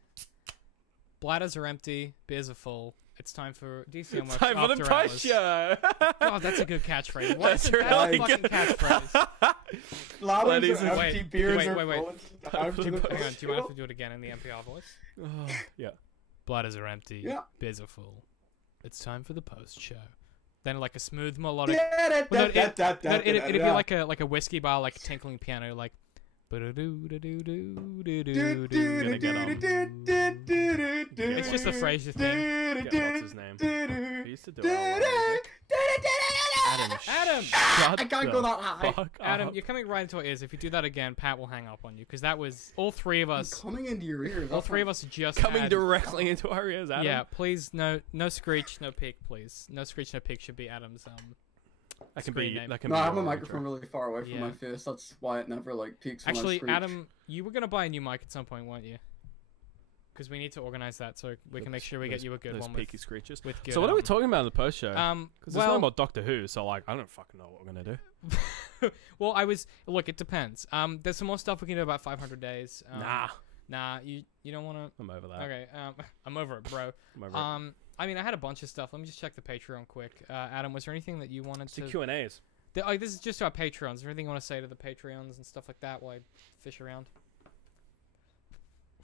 Bladders are empty, beers are full. It's time for DCM Works Time for the After push Hours. show. God, that's a good catchphrase. What That's is that really fucking good. catchphrase? Bladders Wait, are empty, beers wait, are wait, wait. full. It's time for the Hang Hang on, push do you want show. to do it again in the NPR voice? Yeah. Bladders are empty, Yeah. beers are full. It's time for the post show. Then like a smooth melodic. Well, no, it'd be like a whiskey bar, like a tinkling piano, like. Gonna get It's just the Frasier theme. Get what's his name? He used to do our music. Adam, Adam! shut I can't the go that high. fuck Adam, up. you're coming right into our ears. If you do that again, Pat will hang up on you because that was all three of I'm us. coming into your ears. All three of us just Coming had, directly into our ears, Adam. Yeah, please, no screech, no peak, please. No screech, no peak should be Adam's that can screen be. name. That can No, be I have my your microphone intro. really far away from Yeah. my face. That's why it never like peaks. When I Actually, screech. Adam, you were gonna buy a new mic at some point, weren't you? Because we need to organize that so we can make sure we get you a good Those one peaky screeches. with good. So what are we talking about in the post show? Because there's no well, more Doctor Who, so like I don't fucking know what we're gonna do. well, look. It depends. There's some more stuff we can do about 500 days. Nah, you don't want to. I'm over that. Okay, I'm over it, bro. I'm over it. I mean, I had a bunch of stuff. Let me just check the Patreon quick. Adam, was there anything that you wanted It's the to? Q&As. This is just our Patreons. Is there anything you want to say to the Patreons and stuff like that while I fish around?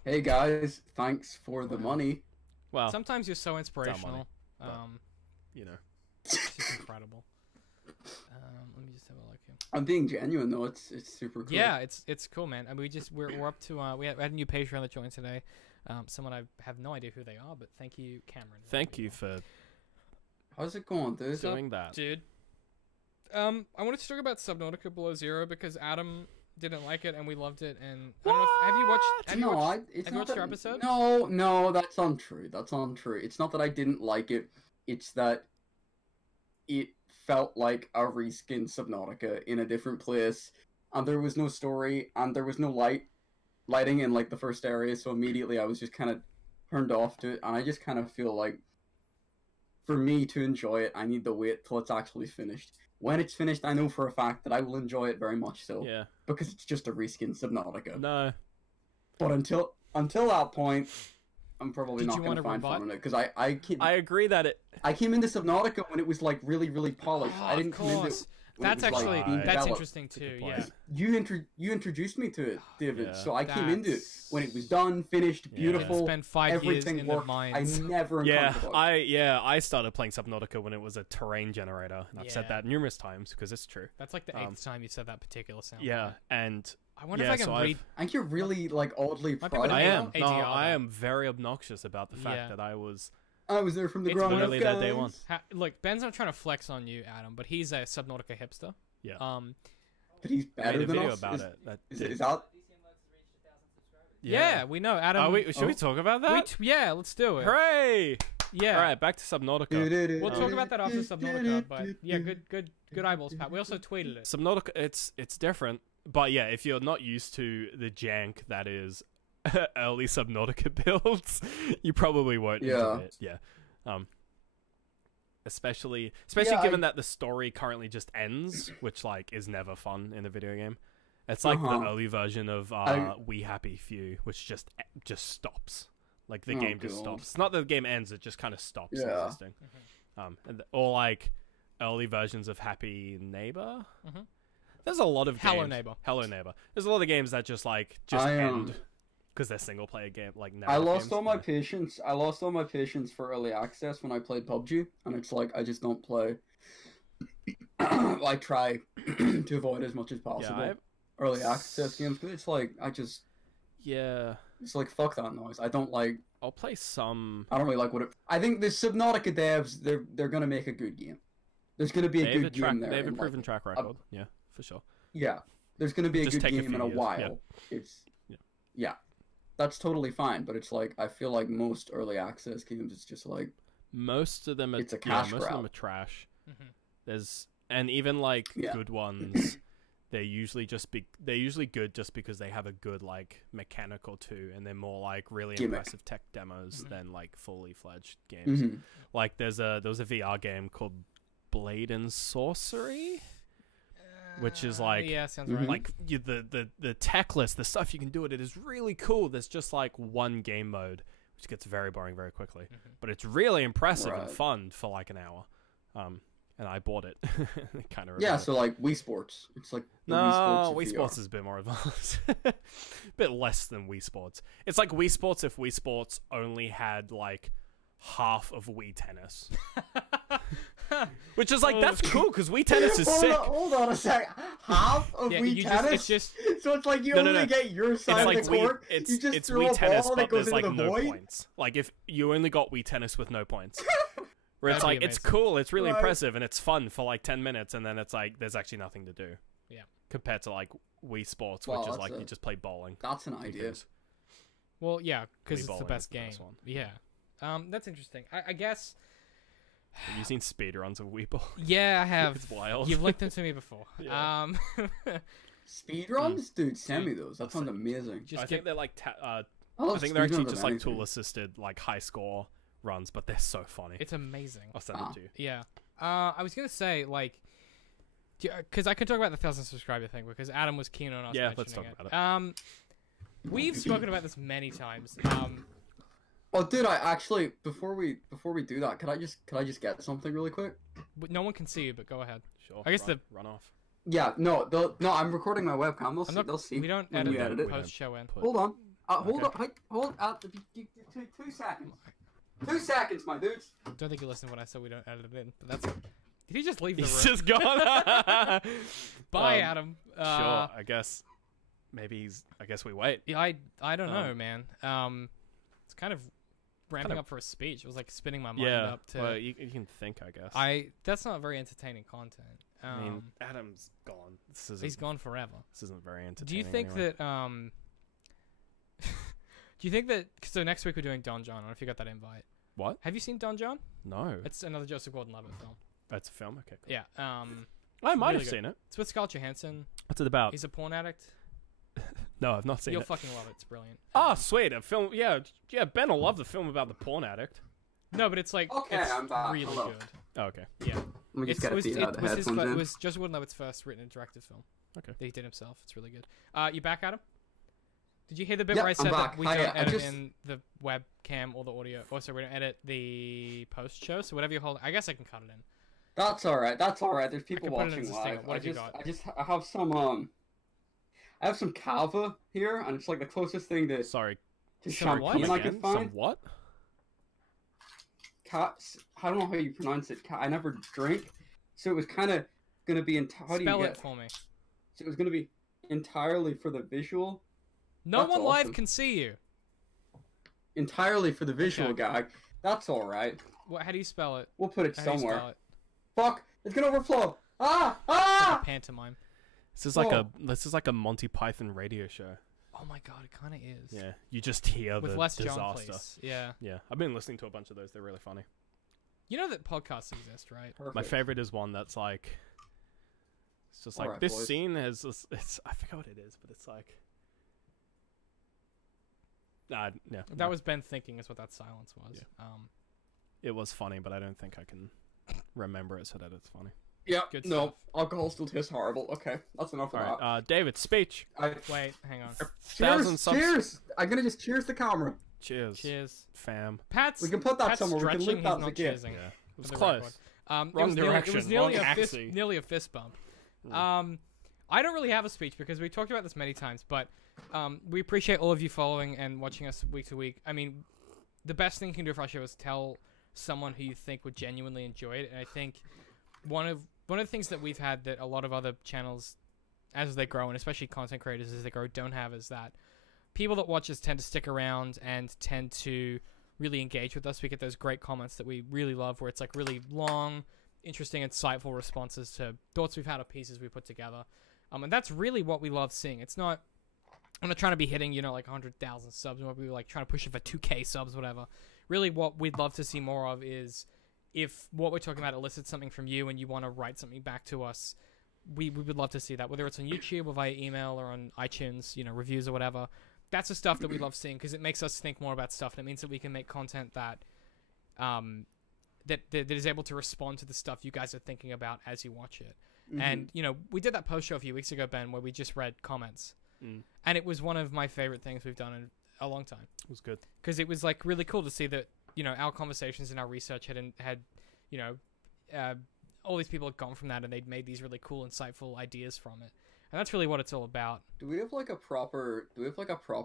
Hey guys, thanks for the money. Well, Sometimes you're so inspirational. but- you know. It's just incredible. Let me just have a look here. I'm being genuine though. It's super cool. Yeah, it's cool, man. And we're up to we had a new Patreon that joined today. Someone I have no idea who they are, but thank you, Cameron. Thank you for How's it going, dude? doing that. Dude. I wanted to talk about Subnautica Below Zero because Adam didn't like it and we loved it. And I don't know if, have you watched? Have you no, watched? it's have you not watched that, our episode? No, that's untrue. That's untrue. It's not that I didn't like it. It's that it felt like a reskin Subnautica in a different place, and there was no story, and there was no lighting in like the first area. So immediately I was just kind of turned off to it, and I just kind of feel like, for me to enjoy it, I need to wait till it's actually finished. When it's finished, I know for a fact that I will enjoy it very much so, Yeah. because it's just a reskin Subnautica. No. But until that point, I'm probably Did not you going wanna to find rebut? fun in it because I agree that it. came into Subnautica when it was like really really polished. I didn't of come into course. it when That's it was, actually like, being that's developed. interesting a too. good Yeah. point. You introduced me to it, David. Yeah. So I came into it That's- when it was done, finished, Yeah. beautiful. Spend 5 years Everything in the worked. mines. I never Yeah, encountered bugs. I started playing Subnautica when it was a terrain generator, and I've said Yeah. that numerous times because it's true. That's like the 8th time you said that particular sound. Yeah, and I wonder yeah, if I can so read. I think you're really like oddly Might be proud. what of I it it. am. ADR No, I then. am very obnoxious about the fact Yeah. that I was. I was there from the It's ground up, literally there day guys. one. Look, Ben's not trying to flex on you, Adam, but he's a Subnautica hipster. Yeah. But he's I better made a than video us. about is, it. That Is, did- is that? Yeah, we know Adam. Are we, should we talk about that? Yeah, let's do it. Hooray! Yeah. All right, back to Subnautica. We'll talk about that after Subnautica, but yeah, good eyeballs, Pat. We also tweeted it. Subnautica, it's different, but yeah, if you're not used to the jank that is early Subnautica builds, you probably won't enjoy it. Yeah. Especially Yeah, given that the story currently just ends, which like is never fun in a video game. It's like the Uh-huh. early version of We Happy Few, which just stops. Like the Oh, game just God. stops. It's not that the game ends; it just kind of stops Yeah. existing. Or like early versions of Happy Neighbor. Mhm. There's a lot of Hello games. Neighbor. Hello Neighbor. There's a lot of games that just I, end because they're single player game. Like I narrative lost games. all my patience. I lost all my patience for early access when I played PUBG, and it's like I just don't play. I try to avoid as much as possible Yeah, early access games because it's like it's like fuck that noise. I don't like. I'll play some. I don't really like what it. I think the Subnautica devs they're gonna make a good game. There's gonna be a good game there. They have a in, proven like, track record. Yeah, for sure. Yeah, there's gonna be a Just good take a game in few a years, while. yeah. It's yeah, that's totally fine. But it's like I feel like most early access games, it's just like Most of them are It's a cash most of them grab. are trash. Mhm. There's and even like Yeah. good ones, they're usually good just because they have a good like mechanic or two, and they're more like really Gimmick. impressive tech demos Mhm. than like fully fledged games. mhm. Like there was a VR game called Blade and Sorcery. which is like yeah, sounds right. like the tech list, the stuff you can do with it is really cool. There's just like one game mode, which gets very boring very quickly, but it's really impressive and Right. fun for like an hour. And I bought it. Kind of. Yeah, so like Wii Sports. It's like the No, of Wii VR. Sports is a bit more advanced. A bit less than Wii Sports. It's like Wii Sports if Wii Sports only had like half of Wii Tennis. Which is like, that's cool because Wii Tennis is sick. Hold on a sec. Half of Yeah, Wii you Tennis? it's just So it's like you No, no, only no. get your side It's like of the court. You just it's throw Wii a Tennis, ball and it but goes there's like into the no void? points. Like if you only got Wii Tennis with no points. Where it's That'd like, be it's amazing. cool, it's really Right. impressive, and it's fun for like 10 minutes, and then it's like, there's actually nothing to do. Yeah. Compared to like Wii Sports, Well, which is that's like, you a- just play bowling. That's an idea. Because- well, yeah, because Wii it's the bowling best is the game. best one. Yeah. That's interesting. I guess. Have you seen speedruns of Wii Ball? Yeah, I have. It's wild. You've linked them to me before. Yeah. Speedruns? Dude, send me those. That That's sounds sick. amazing. just I get think they're like, I I think they're actually speedruns just of like anything. tool assisted, like high score runs, but they're so funny. it's amazing. I'll send Ah. them to you. Yeah. I was gonna say like, because I could talk about the 1,000 subscriber thing because Adam was keen on us. Yeah, let's mentioning talk about we've spoken about this many times. Oh, dude, I actually before we do that, could I just get something really quick? No one can see you, but go ahead. Sure. I guess run off. Yeah, no, I'm recording my webcam. They'll I'm see. not, They'll see. we don't when edit we the edit it. post show in. Hold on. Hold Okay. on. Hold out. 2 seconds. 2 seconds, my dudes. Don't think you listened when I said we don't edit it in, but that's. Did he just leave the He's room? just gone. Bye, Adam. Sure. I guess. Maybe I guess we wait. Yeah, I don't know, Um, man. It's kind of ramping Kinda- up for a speech. It was like spinning my mind Yeah. up to. Well, you can think, I guess. That's not very entertaining content. I mean, Adam's gone. This isn't. he's gone forever. This isn't very entertaining. Do you think anyway. that do you think that so next week we're doing Don John? I don't know if you got that invite. What? Have you seen Don John? No. It's another Joseph Gordon-Levitt film. That's a film. Okay. Cool. Yeah. I might really have good. seen it. It's with Scarlett Johansson. What's it about? He's a porn addict. No, I've not seen You'll it. fucking love it. It's brilliant. Oh, sweet. A film. Yeah. Ben will love the film about the porn addict. No, but it's like Okay, it's I'm back. really Hello. good. Oh, okay. Yeah. Let me just It get was, the his, headphones in. it was Joseph Gordon-Levitt's first written and directed film. Okay. That he did himself. It's really good. You back, Adam? Did you hear the bit Yeah, where I I'm said back. that we Hi, don't I edit just- in the webcam or the audio? Also, we don't edit the post show. So whatever you hold, I guess I can cut it in. That's all right. That's all right. There's people can put it in watching this thing. live. What I have you just, got? I have some I have some cava here, and it's like the closest thing to Sorry. Some what? champagne I Again? can find. Some what? I don't know how you pronounce it. I never drink, so it was kind of gonna be how do you Spell get? it for me. So it was gonna be entirely for the visual, No That's one live awesome. can see you. entirely for the visual Okay. gag. That's all right. What? How do you spell it? We'll put it How do you somewhere. spell it? Fuck! It's gonna overflow. Ah! Like Ah! a pantomime. This is Whoa. like a Monty Python radio show. Oh my god, it kind of is. Yeah. You just hear With the less John, disaster. please. Yeah. Yeah. I've been listening to a bunch of those. They're really funny. You know that podcasts exist, right? Perfect. My favorite is one that's like, it's just like Alright, this boys. scene has this, it's I forget what it is, but it's like, yeah, That no. was Ben thinking, is what that silence was. It was funny, but I don't think I can remember it so that it's funny. Yeah. Good no, stuff. alcohol still tastes horrible. Okay, that's enough All of right, David, speech. that. Wait, hang on. Thousand Cheers! subs- Cheers! I'm gonna just cheers the camera. Cheers, Cheers. fam. Pat's. We can put that Pat's somewhere. We can stretching. loop that He's as a not gift. cheersing. Yeah, it was for the close. record. Wrong it was direction, Nearly, it was nearly, wrong a fist, axis. nearly a fist bump. Mm. I don't really have a speech because we talked about this many times, but we appreciate all of you following and watching us week to week. I mean, the best thing you can do for our show is tell someone who you think would genuinely enjoy it, and I think one of the things that we've had that a lot of other channels, as they grow, and especially content creators as they grow, don't have is that people that watch us tend to stick around and tend to really engage with us. We get those great comments that we really love, where it's like really long, interesting, insightful responses to thoughts we've had or pieces we put together. And that's really what we love seeing. It's not, I'm not trying to be hitting, like 100,000 subs, or we like trying to push it for 2K subs, whatever. Really what we'd love to see more of is if what we're talking about elicits something from you and you want to write something back to us, we would love to see that, whether it's on YouTube or via email or on iTunes, reviews or whatever. That's the stuff that we love seeing because it makes us think more about stuff, and it means that we can make content that that is able to respond to the stuff you guys are thinking about as you watch it. And you know, we did that post show a few weeks ago, Ben, where we just read comments, and it was one of my favorite things we've done in a long time. It was good. Because it was like really cool to see that, you know, our conversations and our research had you know, all these people had gone from that and they'd made these really cool, insightful ideas from it. And that's really what it's all about. Do we have like a proper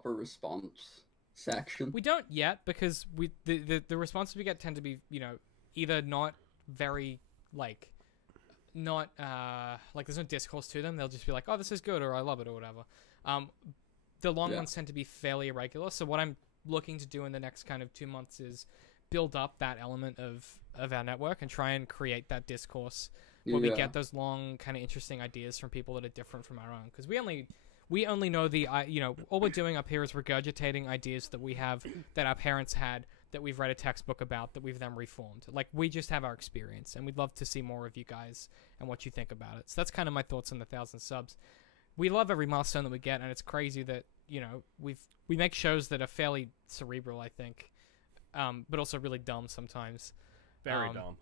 response section? We don't yet, because the responses we get tend to be, you know, either not very like there's no discourse to them. They'll just be like, oh, this is good, or I love it, or whatever. The long ones tend to be fairly irregular. So what I'm looking to do in the next kind of 2 months is build up that element of our network and try and create that discourse where we get those long kind of interesting ideas from people that are different from our own. Because we only know all we're doing up here is regurgitating ideas that we have, that our parents had, that we've read a textbook about, that we've then reformed. Like, we just have our experience, and we'd love to see more of you guys and what you think about it. So that's kind of my thoughts on the 1,000 subs. We love every milestone that we get, and it's crazy that, you know, we make shows that are fairly cerebral, I think, but also really dumb sometimes. Very dumb.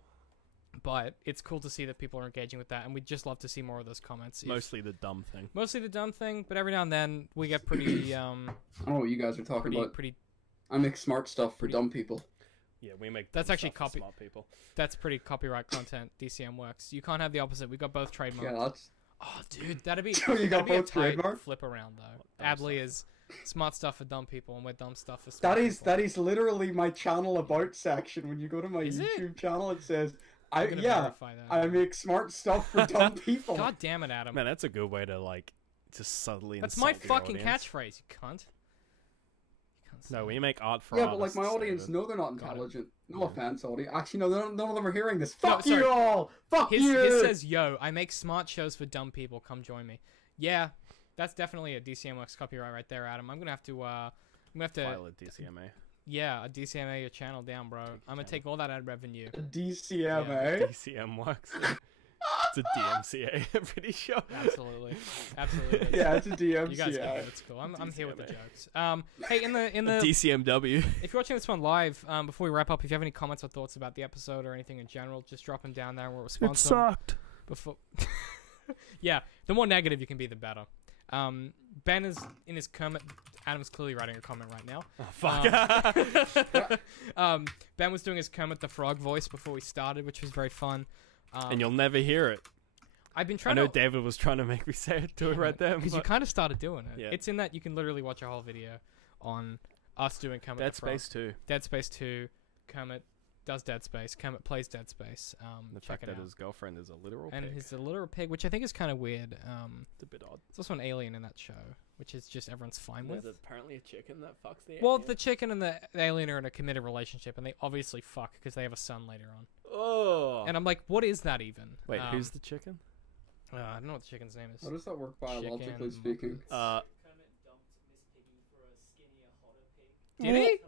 But it's cool to see that people are engaging with that, and we'd just love to see more of those comments. Mostly the dumb thing. Mostly the dumb thing, but every now and then we get pretty... I don't know what you guys are talking about. Pretty. I make smart stuff for dumb people. Yeah, we make that's dumb actually stuff for smart people. That's pretty copyright content. DCM works. You can't have the opposite. We got both trademarked. Yeah, that's... Oh, dude, that'd be... You got be a both tight trademarked? flip around, though. Adley is smart stuff for dumb people, and we're dumb stuff for smart people. That is literally my channel about section. When you go to my YouTube channel, it says... verify that. I make smart stuff for dumb people. God damn it, Adam. Man, that's a good way to, like, just subtly That's insult my your fucking audience. catchphrase, you cunt. No, we make art for Yeah, but like artists, my audience David. know they're not intelligent. No offense, audience. Actually, no, none of them are hearing this. No, Fuck sorry. you all. Fuck His you. says, yo, I make smart shows for dumb people. Come join me. Yeah, that's definitely a DCM Works copyright right there, Adam. I'm gonna have to File a DCMA. Yeah, a DCMA your channel down, bro. I'm gonna take all that ad revenue. DCMA. DCM works. It's a DMCA, I'm pretty sure. Absolutely. Absolutely. Yeah, it's a DMCA. You guys get it. It's cool. I'm here with the jokes. Hey, in the DCMW. if you're watching this one live, before we wrap up, if you have any comments or thoughts about the episode or anything in general, just drop them down there and we'll respond to them. sucked. Before yeah, the more negative you can be, the better. Ben is in his Kermit. Adam's clearly writing a comment right now. Oh, fuck. Ben was doing his Kermit the Frog voice before we started, which was very fun. And you'll never hear it. I've been I trying know to... David was trying to make me say it to it right there. Because you but- kind of started doing it. Yeah. It's in that you can literally watch a whole video on us doing Kermit Dead the Frog. Space 2. Dead Space 2. Kermit does Dead Space. Kermit plays Dead Space. The Check fact it that out. his girlfriend is a literal And pig. he's a literal pig, which I think is kind of weird. It's a bit odd. There's also an alien in that show, which is just everyone's fine with. There's apparently a chicken that fucks the Well, alien. the chicken and the alien are in a committed relationship, and they obviously fuck because they have a son later on. Oh. And I'm like, what is that even? Wait, who's the chicken? I don't know what the chicken's name is. How does that work biologically Chicken. speaking? Did he?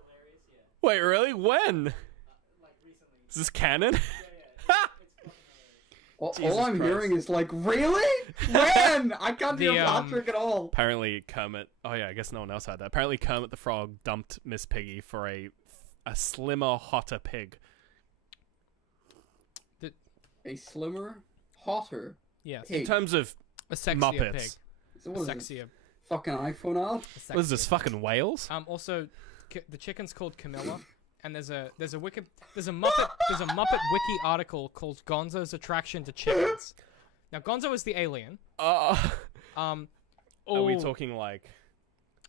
Wait, really? When? Is this canon? All Jesus I'm Christ. hearing is like, really? When? I can't The, hear Patrick at all. Apparently Kermit. Oh yeah, I guess no one else had that. Apparently Kermit the Frog dumped Miss Piggy for a slimmer, hotter pig. A slimmer, hotter Yes. pig. In terms of A sexier Muppets. pig. So what is this, Sexier. fucking iPhone ad? A What is sexier. this? Fucking Wales? Also, the chicken's called Camilla, and there's a Muppet wiki article called Gonzo's Attraction to Chickens. Now Gonzo is the alien. Are we oh, talking like?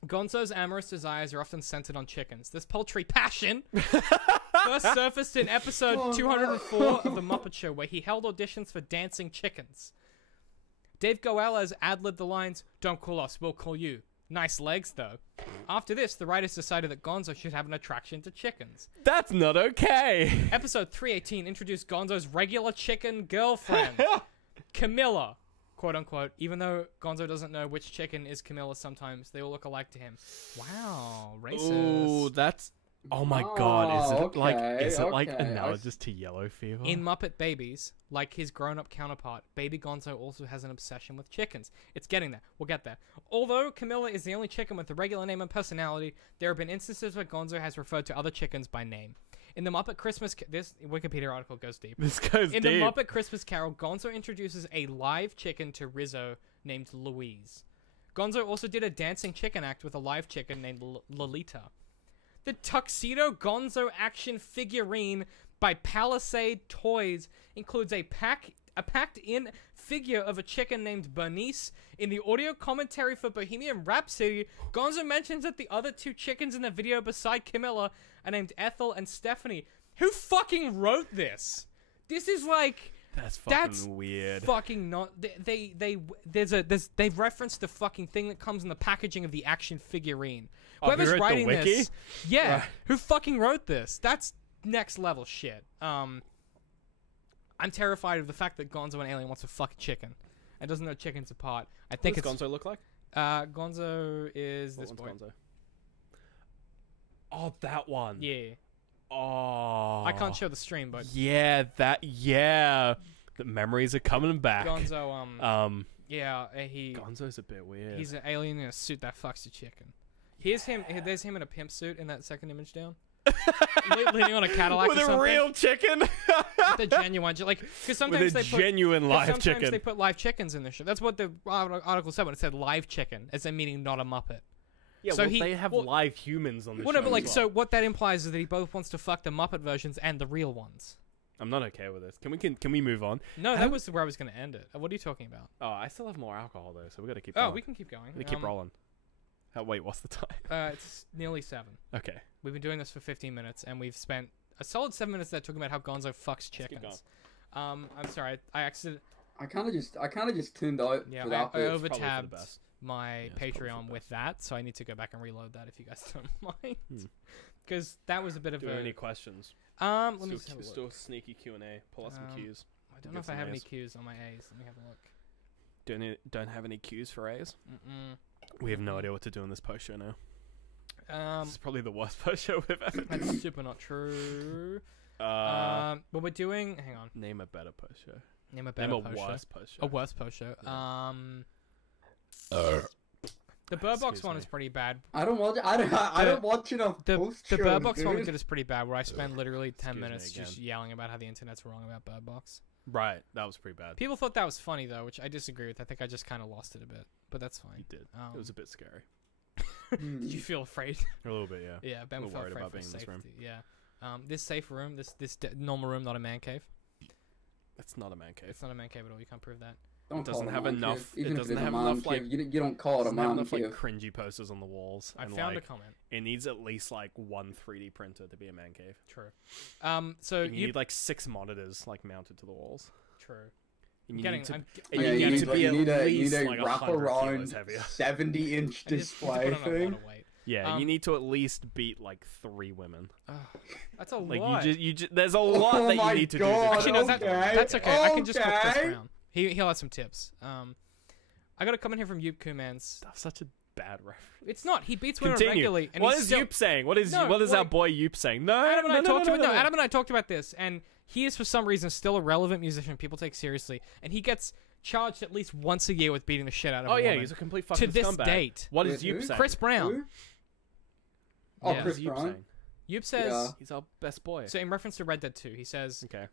Gonzo's amorous desires are often centered on chickens. This poultry passion first surfaced in episode 204 of The Muppet Show, where he held auditions for dancing chickens. Dave Goelez ad-libbed the lines, "Don't call us, we'll call you. Nice legs, though." After this, the writers decided that Gonzo should have an attraction to chickens. That's not okay. Episode 318 introduced Gonzo's regular chicken girlfriend, Camilla, quote unquote, even though Gonzo doesn't know which chicken is Camilla sometimes. They all look alike to him. Wow, racist. Ooh, that's. Oh my God! Is it Oh, like? okay, Is it like okay, analogous to yellow fever? In Muppet Babies, like his grown-up counterpart, Baby Gonzo also has an obsession with chickens. It's getting there. We'll get there. Although Camilla is the only chicken with a regular name and personality, there have been instances where Gonzo has referred to other chickens by name. In the Muppet Christmas, this Wikipedia article goes deep. This goes In deep. the Muppet Christmas Carol, Gonzo introduces a live chicken to Rizzo named Louise. Gonzo also did a dancing chicken act with a live chicken named Lolita. The Tuxedo Gonzo action figurine by Palisade Toys includes a packed-in figure of a chicken named Bernice. In the audio commentary for Bohemian Rhapsody, Gonzo mentions that the other two chickens in the video beside Camilla are named Ethel and Stephanie. Who fucking wrote this? This is like... That's fucking That's weird. fucking not... They've referenced the fucking thing that comes in the packaging of the action figurine. Oh, they Whoever's wrote the writing wiki? this... Yeah, Right. who fucking wrote this? That's next level shit. I'm terrified of the fact that Gonzo and Alien wants to fuck a chicken and doesn't know chickens apart. I think What does it's Gonzo look like? Gonzo is this What boy. one's Gonzo? Oh, that one. Yeah, Oh. I can't show the stream, but Yeah, yeah. The memories are coming back. Gonzo. Yeah, Gonzo's a bit weird. he's an alien in a suit that fucks a chicken. Here's him. There's him in a pimp suit in that second image down, leaning on a Cadillac with or a something. real chicken. The genuine, like, because sometimes with a they genuine put, live sometimes chicken. they put live chickens in the show. That's what the article said when it said live chicken, as in meaning not a Muppet. Yeah, So well, they have well- live humans on the Well, show. no, but like, as so well. what that implies is that he both wants to fuck the Muppet versions and the real ones. I'm not okay with this. Can we move on? No, that was where I was going to end it. What are you talking about? Oh, I still have more alcohol though, so we got to keep. Oh, going. we can keep going. We keep rolling. Wait, what's the time? It's nearly 7. Okay. We've been doing this for 15 minutes, and we've spent a solid 7 minutes there talking about how Gonzo fucks keep chickens. I'm sorry, I accidentally I kind of just tuned out Yeah, for that I bit. Probably for the overtabbed best. my it's probably for Patreon the with that, so I need to go back and reload that if you guys don't mind, Hmm. because that was a bit of Do we have a. any questions? Let me just Still, have a still look. sneaky Q&A. Pull out some cues. I don't know if I some have any A's. cues on my A's. Let me have a look. Don't have any cues for A's. Mm-mm. We have no idea what to do in this post show now. Um, This is probably the worst post show we've ever done. that's super not true. But we're doing. Hang on. Name a better post show. Name a better Name a post show. worse post show. A worse post show. Yeah. The Bird Box Excuse one me. is pretty bad. I don't watch. I don't watch enough The post the shows, Bird Box one we dude. did is pretty bad, where I spent literally 10 Excuse me minutes just again. yelling about how the internet's wrong about Bird Box. Right, that was pretty bad. People thought that was funny though, which I disagree with. I think I just kind of lost it a bit, but that's fine. You did. Um, It was a bit scary. Hmm. Did you feel afraid? A little bit, yeah. Yeah, Ben A little felt worried afraid about for being in this room. safety. Yeah. This safe room, this normal room, not a man cave. It's not a man cave. It's not a man cave at all. You can't prove that. Don't It doesn't call it a have man enough- cave. Even it if doesn't it's a have man enough, like- cave, you don't call it a Doesn't have man enough like cave. cringy posters on the walls. I and, found like, a comment. it needs at least like one 3D printer to be a man cave. True. So And you you need like 6 monitors like mounted to the walls. true. And you Getting. need to, I'm, and Yeah, you you need need, to like, be you at need a least you like need a wrap 100 kilos around heavier. 70-inch I just display put on a lot thing. of weight. Yeah, you need to at least beat like 3 women. Ugh, that's a Like lot. you just there's a lot Oh that my you need to do. God. To Actually, no, Okay, that's okay. I can just put Chris okay. Brown. He'll have some tips. I got a comment here from Yoop Kumans. That's such a bad reference. It's not. He beats women Continue. regularly. And What he's is still, Yoop saying? What is No, our like, boy Yoop saying? No, Adam and I talked about no. Adam and I talked about this, and he is for some reason still a relevant musician people take seriously, and he gets charged at least once a year with beating the shit out of Oh a yeah, woman. he's a complete fucking To this scumbag. date. What is Wait, Yoop who? saying? Chris Brown. Who? Oh, Yeah. What Chris is Yoop Brown. saying? Yoop says. Yeah. He's our best boy. So in reference to Red Dead 2, he says, Okay.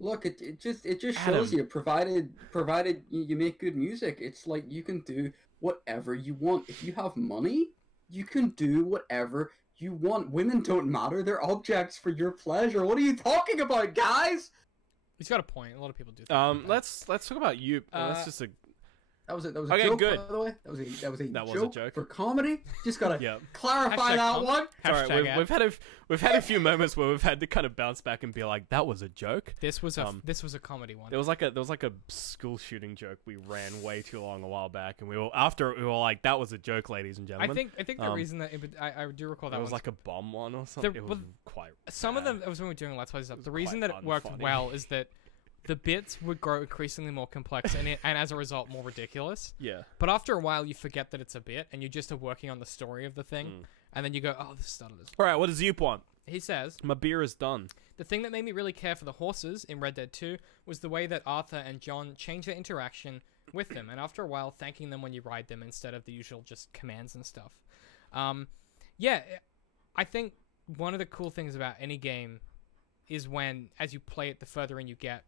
Look, it just shows Adam. you, provided you make good music, it's like you can do whatever you want. If you have money, you can do whatever you want. Women don't matter; they're objects for your pleasure. What are you talking about, guys? he's got a point. A lot of people do. Think like that. Let's talk about Yoop. That's just a That was a Okay, joke, good. by the way. That was a joke for comedy. Just gotta yeah. clarify Hashtag that com- one. Sorry, Hashtag ad. we've had a few moments where we've had to kind of bounce back and be like, that was a joke. This was a um, comedy one. There was like a school shooting joke we ran way too long a while back, and we were like, that was a joke, ladies and I gentlemen. think the reason that I do recall that It was one. like a bomb one or something. It was but quite. Some of bad. them, it was when we were doing Let's Play stuff. was The reason quite that it worked unfunny. well is that the bits would grow increasingly more complex and as a result more ridiculous. Yeah. But after a while, you forget that it's a bit and you just are working on the story of the thing. Mm. And then you go, oh, this started as. All right. What does Yoop want? He says, My beer is done. the thing that made me really care for the horses in Red Dead 2 was the way that Arthur and John changed their interaction with them. And after a while, thanking them when you ride them instead of the usual just commands and stuff. Yeah, I think one of the cool things about any game is when, as you play it, the further in you get,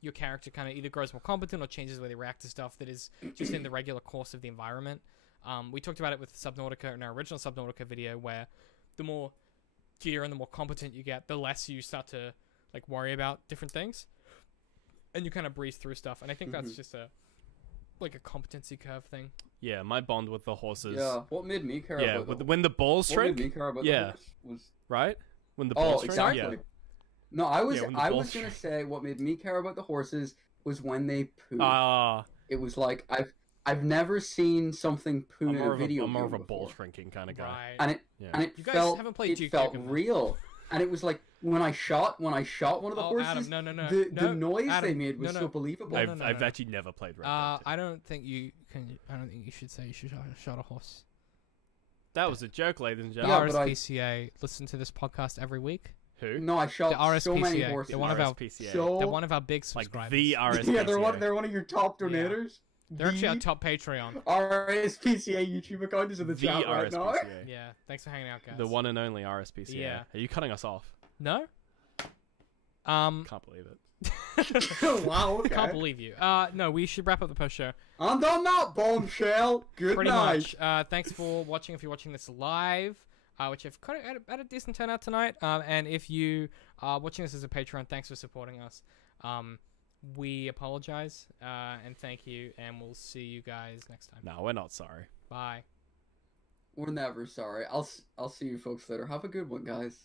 your character kind of either grows more competent or changes the way they react to stuff that is just in the regular course of the environment. We talked about it with Subnautica in our original Subnautica video, where the more gear and the more competent you get, the less you start to like worry about different things, and you kind of breeze through stuff. And I think that's just a competency curve thing. Yeah, my bond with the horses. Yeah, what made me care about when the balls what made shrink, me care about the horse was right? When the balls shrink, exactly. No, I was when the I balls was gonna shrink. say what made me care about the horses was when they poo. Ah, It was like I've never seen something poo I'm in more a of video I'm more of game a ball before. shrinking kind of guy. Right. And it Yeah. and it You guys felt haven't played Duke felt Nukem, then. real. And it was like when I shot one of the Oh, horses, Adam, no. the noise Adam, they made was no. so believable. No, I've actually never played Red Dead. I don't think you should say you should shot a horse. That was a joke, ladies and The Yeah, gentlemen. but RSPCA listen to this podcast every week. Who? No, I shot The so many RSPCA, horses. they're one of our- RSPCA. So They're one of our big like subscribers. the RSPCA. yeah, they're one of your top Yeah. donators. They're actually our The top Patreon. RSPCA YouTube account is in the The chat right now. RSPCA. Yeah, thanks for hanging out, guys. The one and only RSPCA. Yeah. Are you cutting us off? No. Can't believe it. Wow, okay. Can't believe you. No, we should wrap up the post show. And on that bombshell, good Pretty night. much. Thanks for watching. If you're watching this live, which have kind of had a decent turnout tonight. And if you are watching this as a Patreon, thanks for supporting us. We apologize and thank you, and we'll see you guys next time. No, we're not sorry. Bye. We're never sorry. I'll see you folks later. Have a good one, guys.